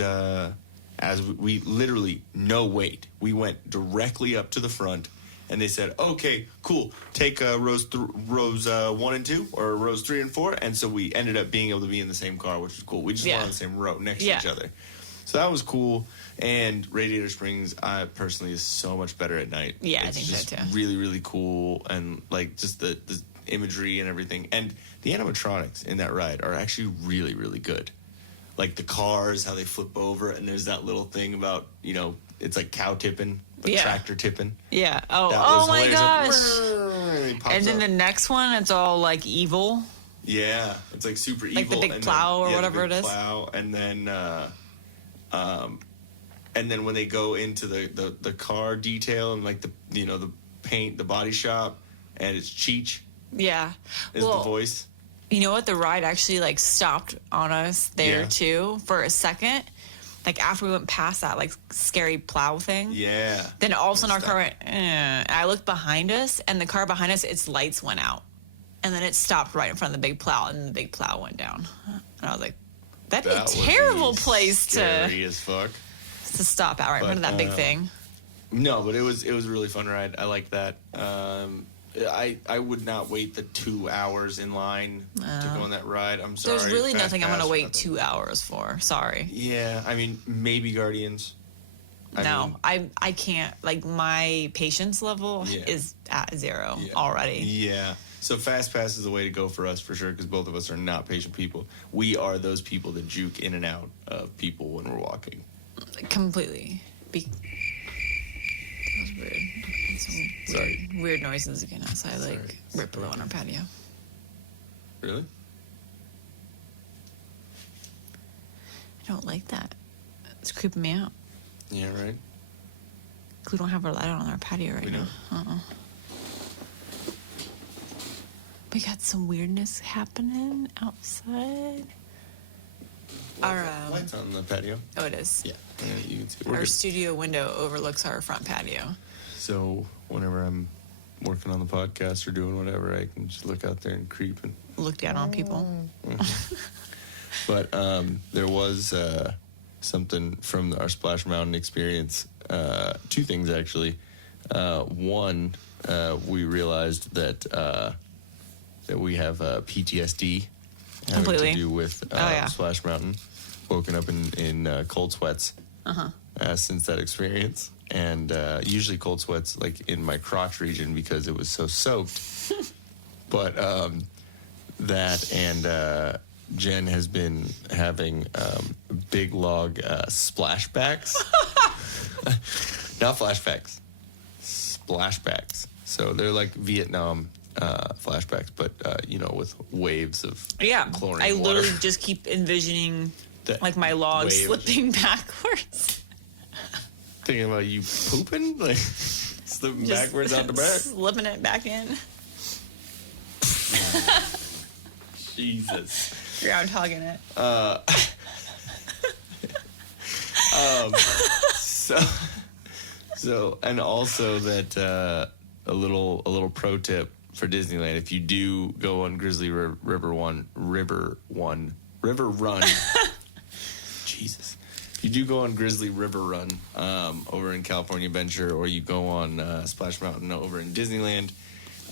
as we literally no wait. We went directly up to the front, and they said, "Okay, cool. Take rows 1 and 2, or rows 3 and 4." And so we ended up being able to be in the same car, which was cool. We just were on the same row next to each other, so that was cool. And Radiator Springs, I personally, is so much better at night. Yeah, it's I think just so too. really, really cool, and like just the imagery and everything, and the animatronics in that ride are actually really, really good. Like the cars, how they flip over, and there's that little thing about, it's like cow tipping, but tractor tipping. Yeah. That was Oh my hilarious. gosh. And then the next one, it's all like evil. Yeah, it's like super evil. Like the big plow or whatever it is. Plow, and then when they go into the car detail and like the paint, the body shop, and it's Cheech. Yeah. Is the voice. You know what? The ride actually like stopped on us there too for a second. Like after we went past that like scary plow thing. Yeah. Then all of a sudden our car went, I looked behind us, and the car behind us, its lights went out. And then it stopped right in front of the big plow, and the big plow went down. And I was like, that'd be a terrible place scary as fuck. to stop at right in front of that big thing. No, but it was a really fun ride. I like that. I would not wait the 2 hours in line to go on that ride. I'm sorry. There's really Fast nothing I'm Pass going to or wait nothing. 2 hours for. Sorry. Yeah, I mean, maybe Guardians. I can't. Like, my patience level is at 0 already. Yeah. So Fast Pass is the way to go for us, for sure, because both of us are not patient people. We are those people that juke in and out of people when we're walking. Completely. That was weird. Sorry. Weird noises again outside, like right below on our patio. Really? I don't like that. It's creeping me out. Yeah, right. We don't have our light on our patio right now. We got some weirdness happening outside. Our Lights on the patio. oh, it is. Yeah, you can see. Our studio window overlooks our front patio. So whenever I'm working on the podcast or doing whatever, I can just look out there and creep. And Look down on people. But there was something from our Splash Mountain experience. 2 things, actually. One, we realized that we have PTSD having Completely. to do with Splash Mountain. Woken up in cold sweats since that experience. And usually cold sweats like in my crotch region because it was so soaked. But that and Jenn has been having big log splashbacks. Not flashbacks. Splashbacks. So they're like Vietnam flashbacks, but with waves of chlorine I water. literally just keep envisioning The like my log waves. slipping backwards. Thinking about you pooping, like slipping Just backwards out the back. Slipping it back in. Jesus. Groundhogging it. So, and also that a little pro tip for Disneyland: if you do go on Grizzly River Run, Jesus. If you do go on Grizzly River Run over in California Adventure, or you go on Splash Mountain over in Disneyland,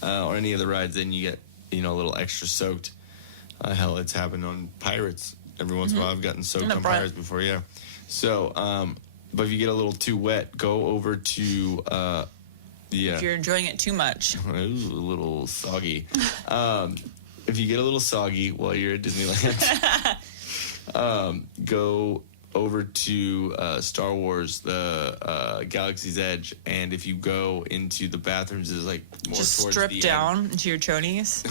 or any of the rides, then you get a little extra soaked. Hell, it's happened on Pirates every once in a while. I've gotten soaked on Pirates before, yeah. So, but if you get a little too wet, go over to If you're enjoying it too much. It was a little soggy. If you get a little soggy while you're at Disneyland, go over to Star Wars, the Galaxy's Edge, and if you go into the bathrooms, is like more Just towards strip the down end. into your chonies.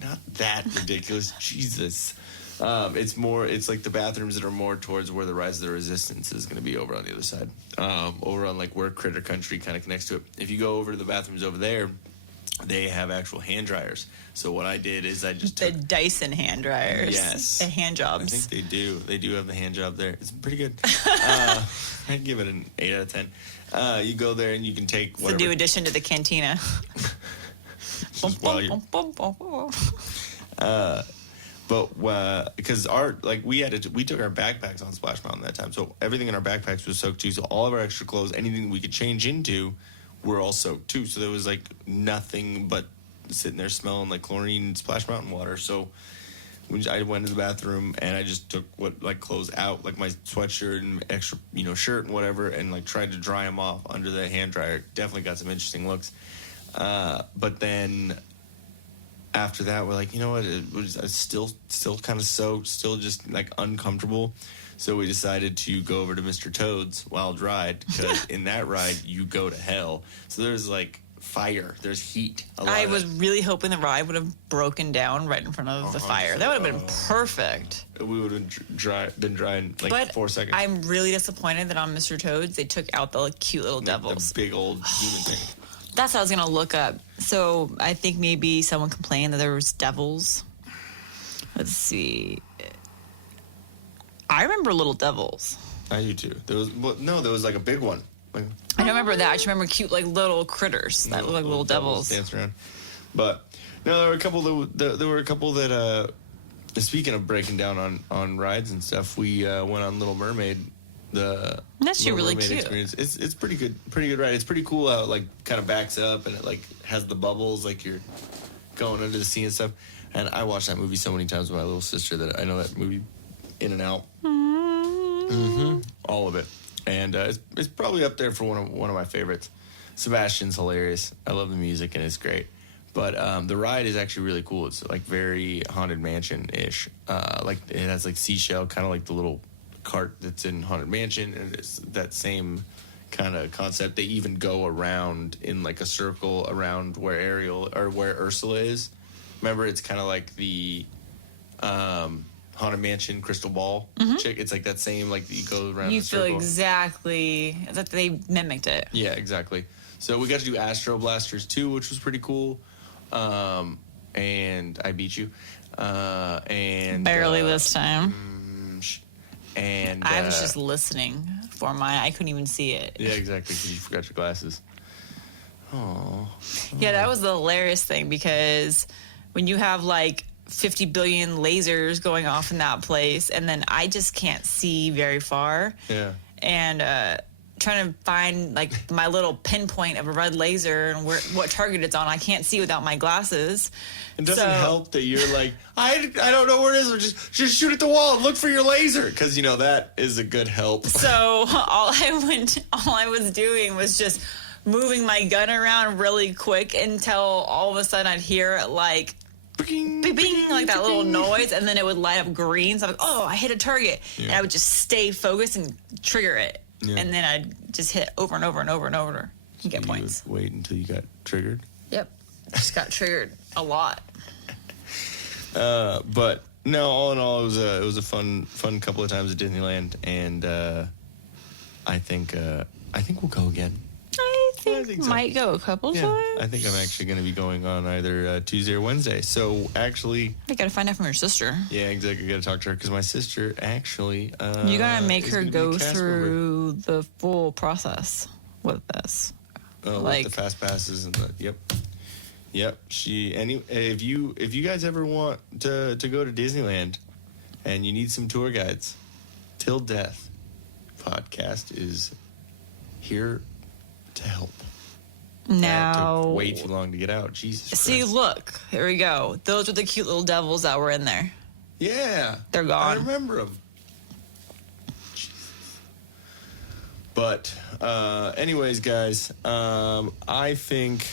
Not that ridiculous, Jesus. It's like the bathrooms that are more towards where the Rise of the Resistance is going to be over on the other side. Over on like where Critter Country kind of connects to it. If you go over to the bathrooms over there, they have actual hand dryers. So what I did is I just The took... Dyson hand dryers. Yes. The hand I jobs. think they do. They do have the hand job there. It's pretty good. I'd give it an 8 out of 10. You go there and you can take It's whatever... the new addition to the cantina. just while you're... But because we took our backpacks on Splash Mountain that time, so everything in our backpacks was soaked too. So all of our extra clothes, anything we could change into, were all soaked too. So there was like nothing but sitting there smelling like chlorine Splash Mountain water. So I went to the bathroom and I just took clothes out, like my sweatshirt and extra shirt and whatever, and like tried to dry them off under the hand dryer. Definitely got some interesting looks. But then after that, we're like, you know what? It was still kind of soaked, still just like uncomfortable. So we decided to go over to Mr. Toad's Wild Ride, because in that ride you go to hell. So there's like fire, there's heat. I was really hoping the ride would have broken down right in front of the fire. That would have been perfect. We would have been dry in like 4 seconds. I'm really disappointed that on Mr. Toad's they took out the cute little devils. The big old human thing. That's what I was going to look up. So I think maybe someone complained that there was devils. Let's see. I remember little devils. I do too. There was like a big one. Like, I don't remember that. I just remember cute like little critters that look like little devils. Dance around. But no, there were a couple that speaking of breaking down on rides and stuff, we went on Little Mermaid. That's actually really cute. Experience. It's pretty good ride. It's pretty cool how it like kind of backs up and it like has the bubbles like you're going under the sea and stuff. And I watched that movie so many times with my little sister that I know that movie in and out. Mm-hmm. All of it. And it's probably up there for one of my favorites. Sebastian's hilarious. I love the music and it's great. But the ride is actually really cool. It's like very Haunted Mansion-ish. Like it has like seashell, kind of like the little cart that's in Haunted Mansion, and it's that same kind of concept. They even go around in like a circle around where Ariel or where Ursula is. Remember, it's kind of like the Haunted Mansion crystal ball chick. It's like that same, like you go around. You in a circle. feel exactly that they mimicked it. Yeah, exactly. So we got to do Astro Blasters 2, which was pretty cool. And I beat you. And Barely this time. And I was just listening for mine. I couldn't even see it. Yeah, exactly, because you forgot your glasses. Oh. Yeah, that was the hilarious thing, because when you have like 50 billion lasers going off in that place, and then I just can't see very far. Yeah. And trying to find like my little pinpoint of a red laser and what target it's on, I can't see without my glasses. It doesn't help that you're like, I don't know where it is, or just shoot at the wall and look for your laser, because that is a good help. So all I was doing was just moving my gun around really quick until all of a sudden I'd hear like bing, bing, bing, like that little noise, and then it would light up green. So I'm like, oh, I hit a target. Yeah. And I would just stay focused and trigger it. Yeah. And then I'd just hit over and over and over and over and get points. Wait until you got triggered? Yep. Just got triggered a lot. But no, all in all, it was a fun couple of times at Disneyland, and I think we'll go again. I think so. Might go a couple times. I think I'm actually going to be going on either Tuesday or Wednesday. So actually, I got to find out from your sister. Yeah, exactly. Got to talk to her, because my sister actually. You got to make her go through the full process with this. Like with the fast passes and the Yep. If you guys ever want to go to Disneyland and you need some tour guides, Till Death podcast is here to help. Now, it took way too long to get out. Jesus Christ. Look, here we go. Those were the cute little devils that were in there. Yeah. They're gone. I remember them. Jesus. But anyways, guys, I think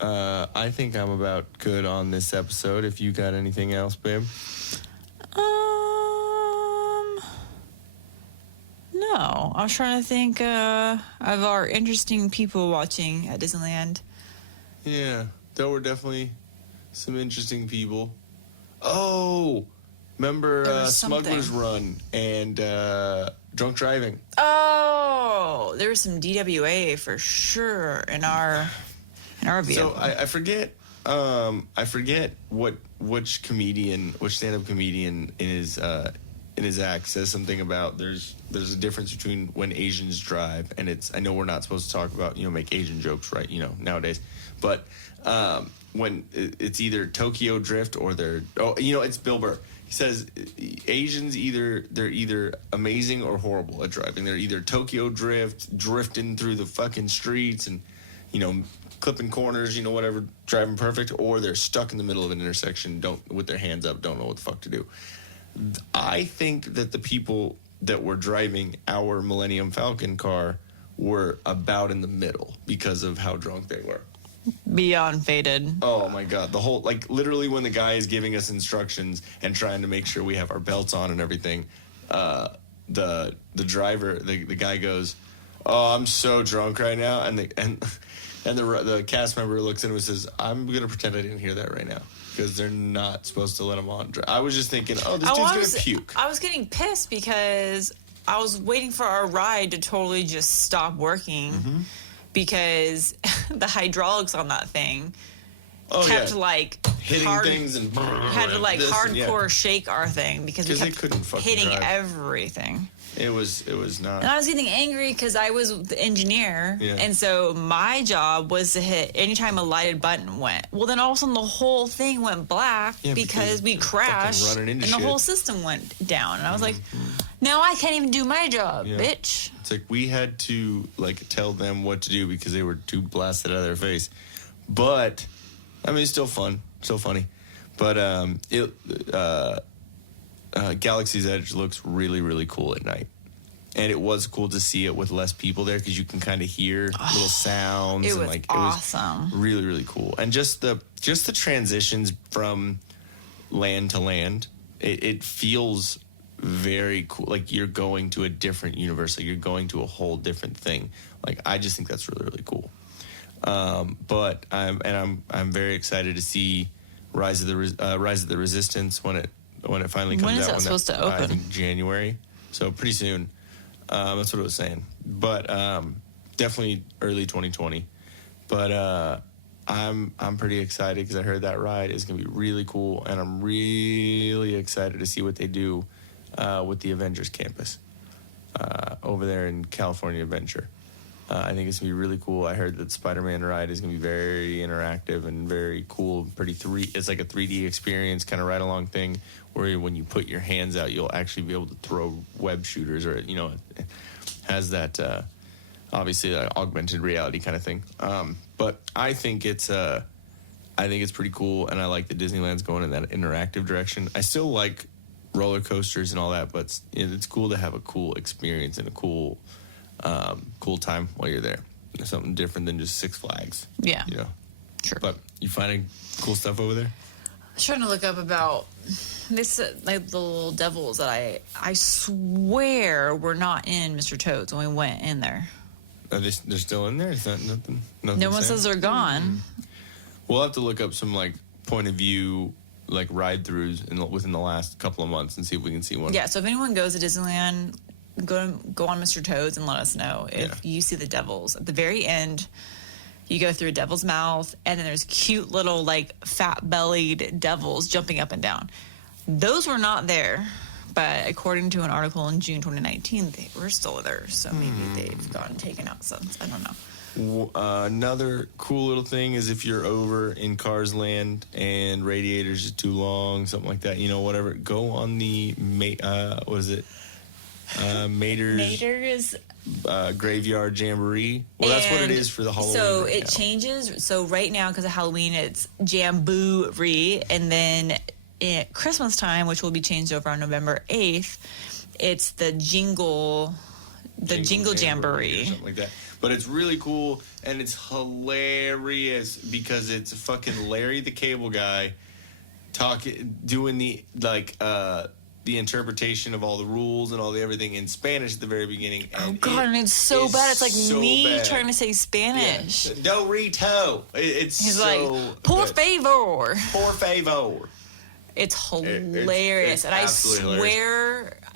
I'm about good on this episode. If you got anything else, babe? No. I was trying to think of our interesting people watching at Disneyland. Yeah, there were definitely some interesting people. Oh, remember Smuggler's Run and drunk driving? Oh, there was some DWA for sure in our vehicle. So I forget which stand-up comedian in his act says something about there's a difference between when Asians drive, and I know we're not supposed to talk about make Asian jokes, right, nowadays, but when it's either Tokyo Drift or it's Bill Burr. He says Asians they're either amazing or horrible at driving. They're either Tokyo Drift, drifting through the fucking streets and, clipping corners, whatever, driving perfect, or they're stuck in the middle of an intersection, with their hands up, don't know what the fuck to do. I think that the people that were driving our Millennium Falcon car were about in the middle because of how drunk they were. Beyond faded. Oh my God. The whole, literally when the guy is giving us instructions and trying to make sure we have our belts on and everything, the driver, the guy goes, "Oh, I'm so drunk right now." And the cast member looks at him and says, "I'm going to pretend I didn't hear that right now." Because they're not supposed to let him on. I was just thinking, this dude's going to puke. I was getting pissed because I was waiting for our ride to totally just stop working because the hydraulics on that thing kept hitting things and had to hardcore shake our thing because we kept hitting everything. It was not. And I was getting angry because I was the engineer, and so my job was to hit anytime a lighted button went. Well, then all of a sudden the whole thing went black because we crashed and the whole system went down. And I was like, now I can't even do my job, bitch. It's like we had to tell them what to do because they were too blasted out of their face. But I mean, it's still fun, still funny. But Galaxy's Edge looks really, really cool at night. And it was cool to see it with less people there because you can kind of hear little sounds. It was awesome. It was really, really cool. And just the transitions from land to land, it feels very cool. Like you're going to a different universe. Like you're going to a whole different thing. Like I just think that's really, really cool. But I'm very excited to see Rise of the Resistance when it finally comes out. When is that supposed to open? I think January. So pretty soon. That's what I was saying. But definitely early 2020. But I'm pretty excited because I heard that ride is going to be really cool, and I'm really excited to see what they do with the Avengers campus over there in California Adventure. I think it's going to be really cool. I heard that the Spider-Man ride is going to be very interactive and very cool. It's like a 3D experience kind of ride-along thing where when you put your hands out, you'll actually be able to throw web shooters, or it has that obviously augmented reality kind of thing. But I think it's pretty cool, and I like that Disneyland's going in that interactive direction. I still like roller coasters and all that, but it's cool to have a cool experience and a cool time while you're there. Something different than just Six Flags. Yeah. Sure. But you finding cool stuff over there? I was trying to look up about this, the little devils that I swear were not in Mr. Toad's when we went in there. Are they're still in there? Is that nothing? No one says they're gone. Mm-hmm. We'll have to look up some point of view ride-throughs within the last couple of months and see if we can see one. Yeah, so if anyone goes to Disneyland, go on Mr. Toad's and let us know if you see the devils. At the very end, you go through a devil's mouth, and then there's cute little fat-bellied devils jumping up and down. Those were not there, but according to an article in June 2019, they were still there. So maybe they've gotten taken out since. I don't know. Another cool little thing is if you're over in Cars Land and radiators is too long, something like that, whatever, go on the what is it? Mater's Graveyard Jamboree. Well, that's what it is for the Halloween. So it changes. So right now, because of Halloween, it's Jamboree, and then at Christmas time, which will be changed over on November 8th, it's the Jingle Jamboree. Or something like that. But it's really cool, and it's hilarious because it's fucking Larry the Cable Guy doing the interpretation of all the rules and all the everything in Spanish at the very beginning. And and it's so bad. It's like so me bad. trying to say Spanish. Yeah. Dorito. He's so like, por favor. Por favor. It's hilarious. It's and I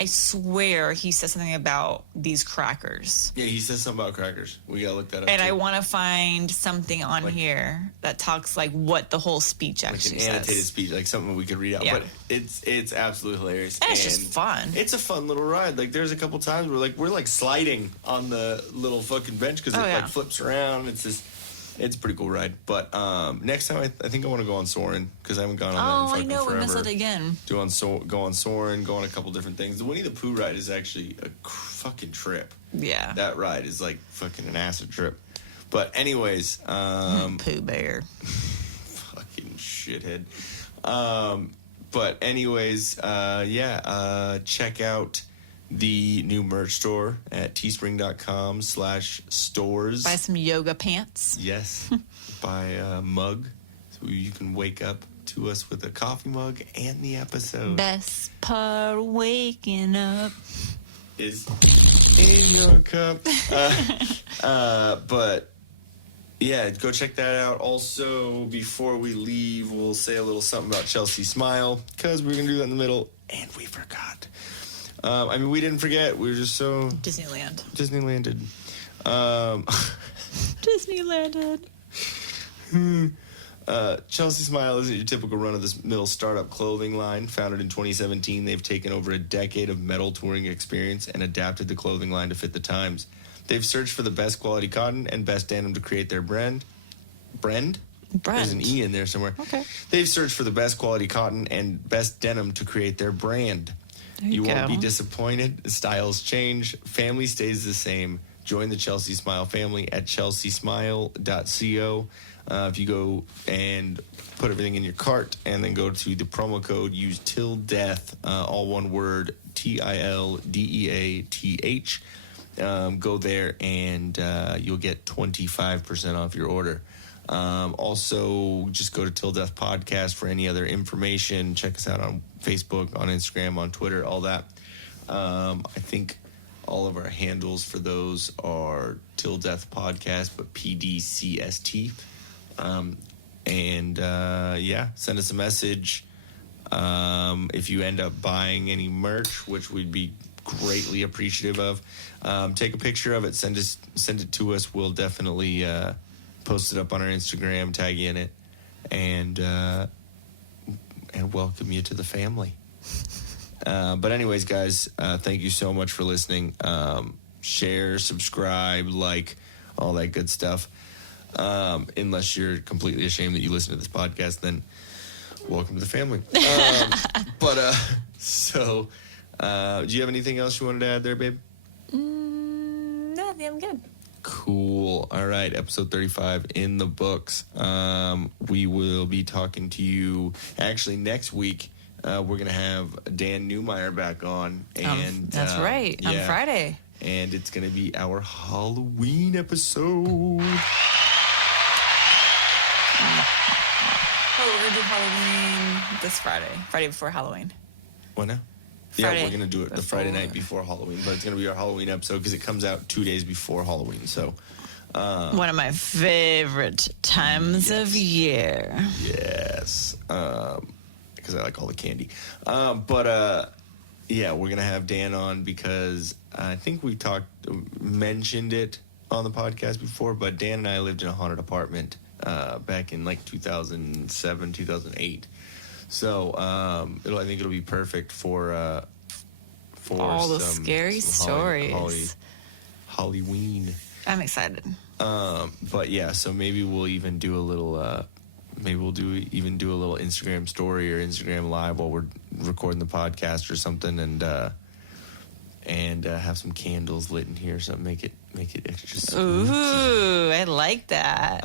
swear he says something about these crackers. Yeah, he says something about crackers. We gotta look that up. And too. I want to find something on here that talks what the whole speech actually says. An annotated speech, something we could read out. Yeah. But it's absolutely hilarious. And it's just fun. It's a fun little ride. There's a couple times where we're sliding on the little fucking bench because it flips around. It's just It's a pretty cool ride. But next time, I think I want to go on Soarin' because I haven't gone on that Oh, in I fucking know. forever. We missed it again. Go on Soarin', go on a couple different things. The Winnie the Pooh ride is actually a fucking trip. Yeah. That ride is like fucking an acid trip. But anyways, Pooh Bear. fucking shithead. But anyways, check out the new merch store at teespring.com/stores. Buy some yoga pants. Yes. Buy a mug so you can wake up to us with a coffee mug and the episode. Best part of waking up. Is in your cup. But yeah, go check that out. Also, before we leave, we'll say a little something about Chelsea Smile because we're gonna do that in the middle, and we forgot. We didn't forget. We were just so Disneylanded. Disneylanded. Chelsea Smile isn't your typical run-of-the-mill startup clothing line. Founded in 2017, they've taken over a decade of metal touring experience and adapted the clothing line to fit the times. They've searched for the best quality cotton and best denim to create their brand. Brand? There's an E in there somewhere. Okay. They've searched for the best quality cotton and best denim to create their brand. You won't be disappointed. Styles change. Family stays the same. Join the Chelsea Smile family at chelseasmile.co. If you go and put everything in your cart and then go to the promo code, use till death, all one word, TILDEATH. Go there and you'll get 25% off your order. Also, just go to Till Death Podcast for any other information. Check us out on Facebook, on Instagram, on Twitter, all that. I think all of our handles for those are Till Death Podcast, but PDCST. Send us a message. If you end up buying any merch, which we'd be greatly appreciative of, take a picture of it, send it to us. We'll definitely post it up on our Instagram, tag you in it, and welcome you to the family. But anyways, guys, thank you so much for listening. Share, subscribe, like, all that good stuff. Unless you're completely ashamed that you listen to this podcast, then welcome to the family. Do you have anything else you wanted to add there, babe? No, I think I'm good. Cool. All right, episode 35 in the books. We will be talking to you actually next week. We're going to have Dan Newmeyer back on. And that's right, on Friday. And it's going to be our Halloween episode. Oh, we're going to do Halloween this Friday before Halloween. What now? Friday yeah, we're going to do it the Friday before. night before Halloween, but it's going to be our Halloween episode because it comes out 2 days before Halloween. So, one of my favorite times of year. yes, because I like all the candy. We're going to have Dan on because I think we mentioned it on the podcast before, but Dan and I lived in a haunted apartment back in like 2007, 2008. So I think it'll be perfect for all the scary stories. Halloween. I'm excited. So maybe we'll even do a little. Maybe we'll do a little Instagram story or Instagram live while we're recording the podcast or something, and have some candles lit in here, so make it extra spooky. Ooh, I like that.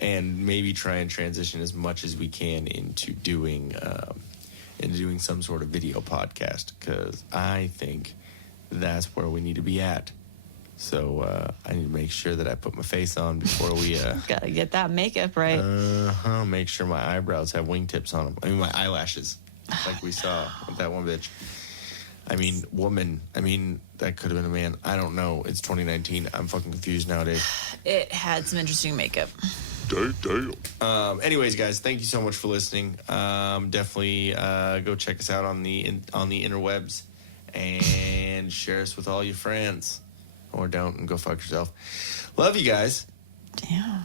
And maybe try and transition as much as we can into doing some sort of video podcast, because I think that's where we need to be at. So I need to make sure that I put my face on before we Gotta get that makeup right. make sure my eyebrows have wingtips on them. I mean, my eyelashes, like we saw with that one bitch. I mean, woman. I mean, that could have been a man. I don't know. It's 2019. I'm fucking confused nowadays. It had some interesting makeup. Damn. Anyways, guys, thank you so much for listening. Definitely go check us out on the interwebs and share us with all your friends, or don't and go fuck yourself. Love you guys. Damn.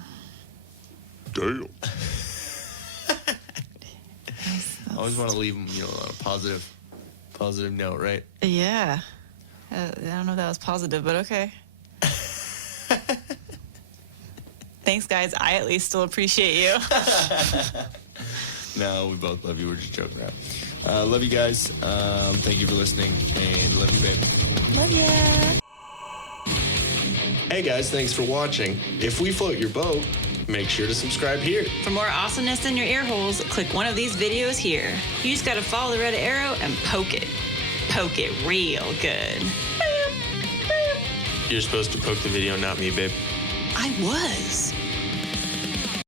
I always want to leave them, on a positive note, right? Yeah. I don't know if that was positive, but okay. Thanks, guys. I at least still appreciate you. No, we both love you. We're just joking around. Love you guys. Thank you for listening, and love you, babe. Love ya. Hey guys, thanks for watching. If we float your boat, make sure to subscribe here. For more awesomeness in your ear holes, click one of these videos here. You just gotta follow the red arrow and poke it. Poke it real good. You're supposed to poke the video, not me, babe. I was.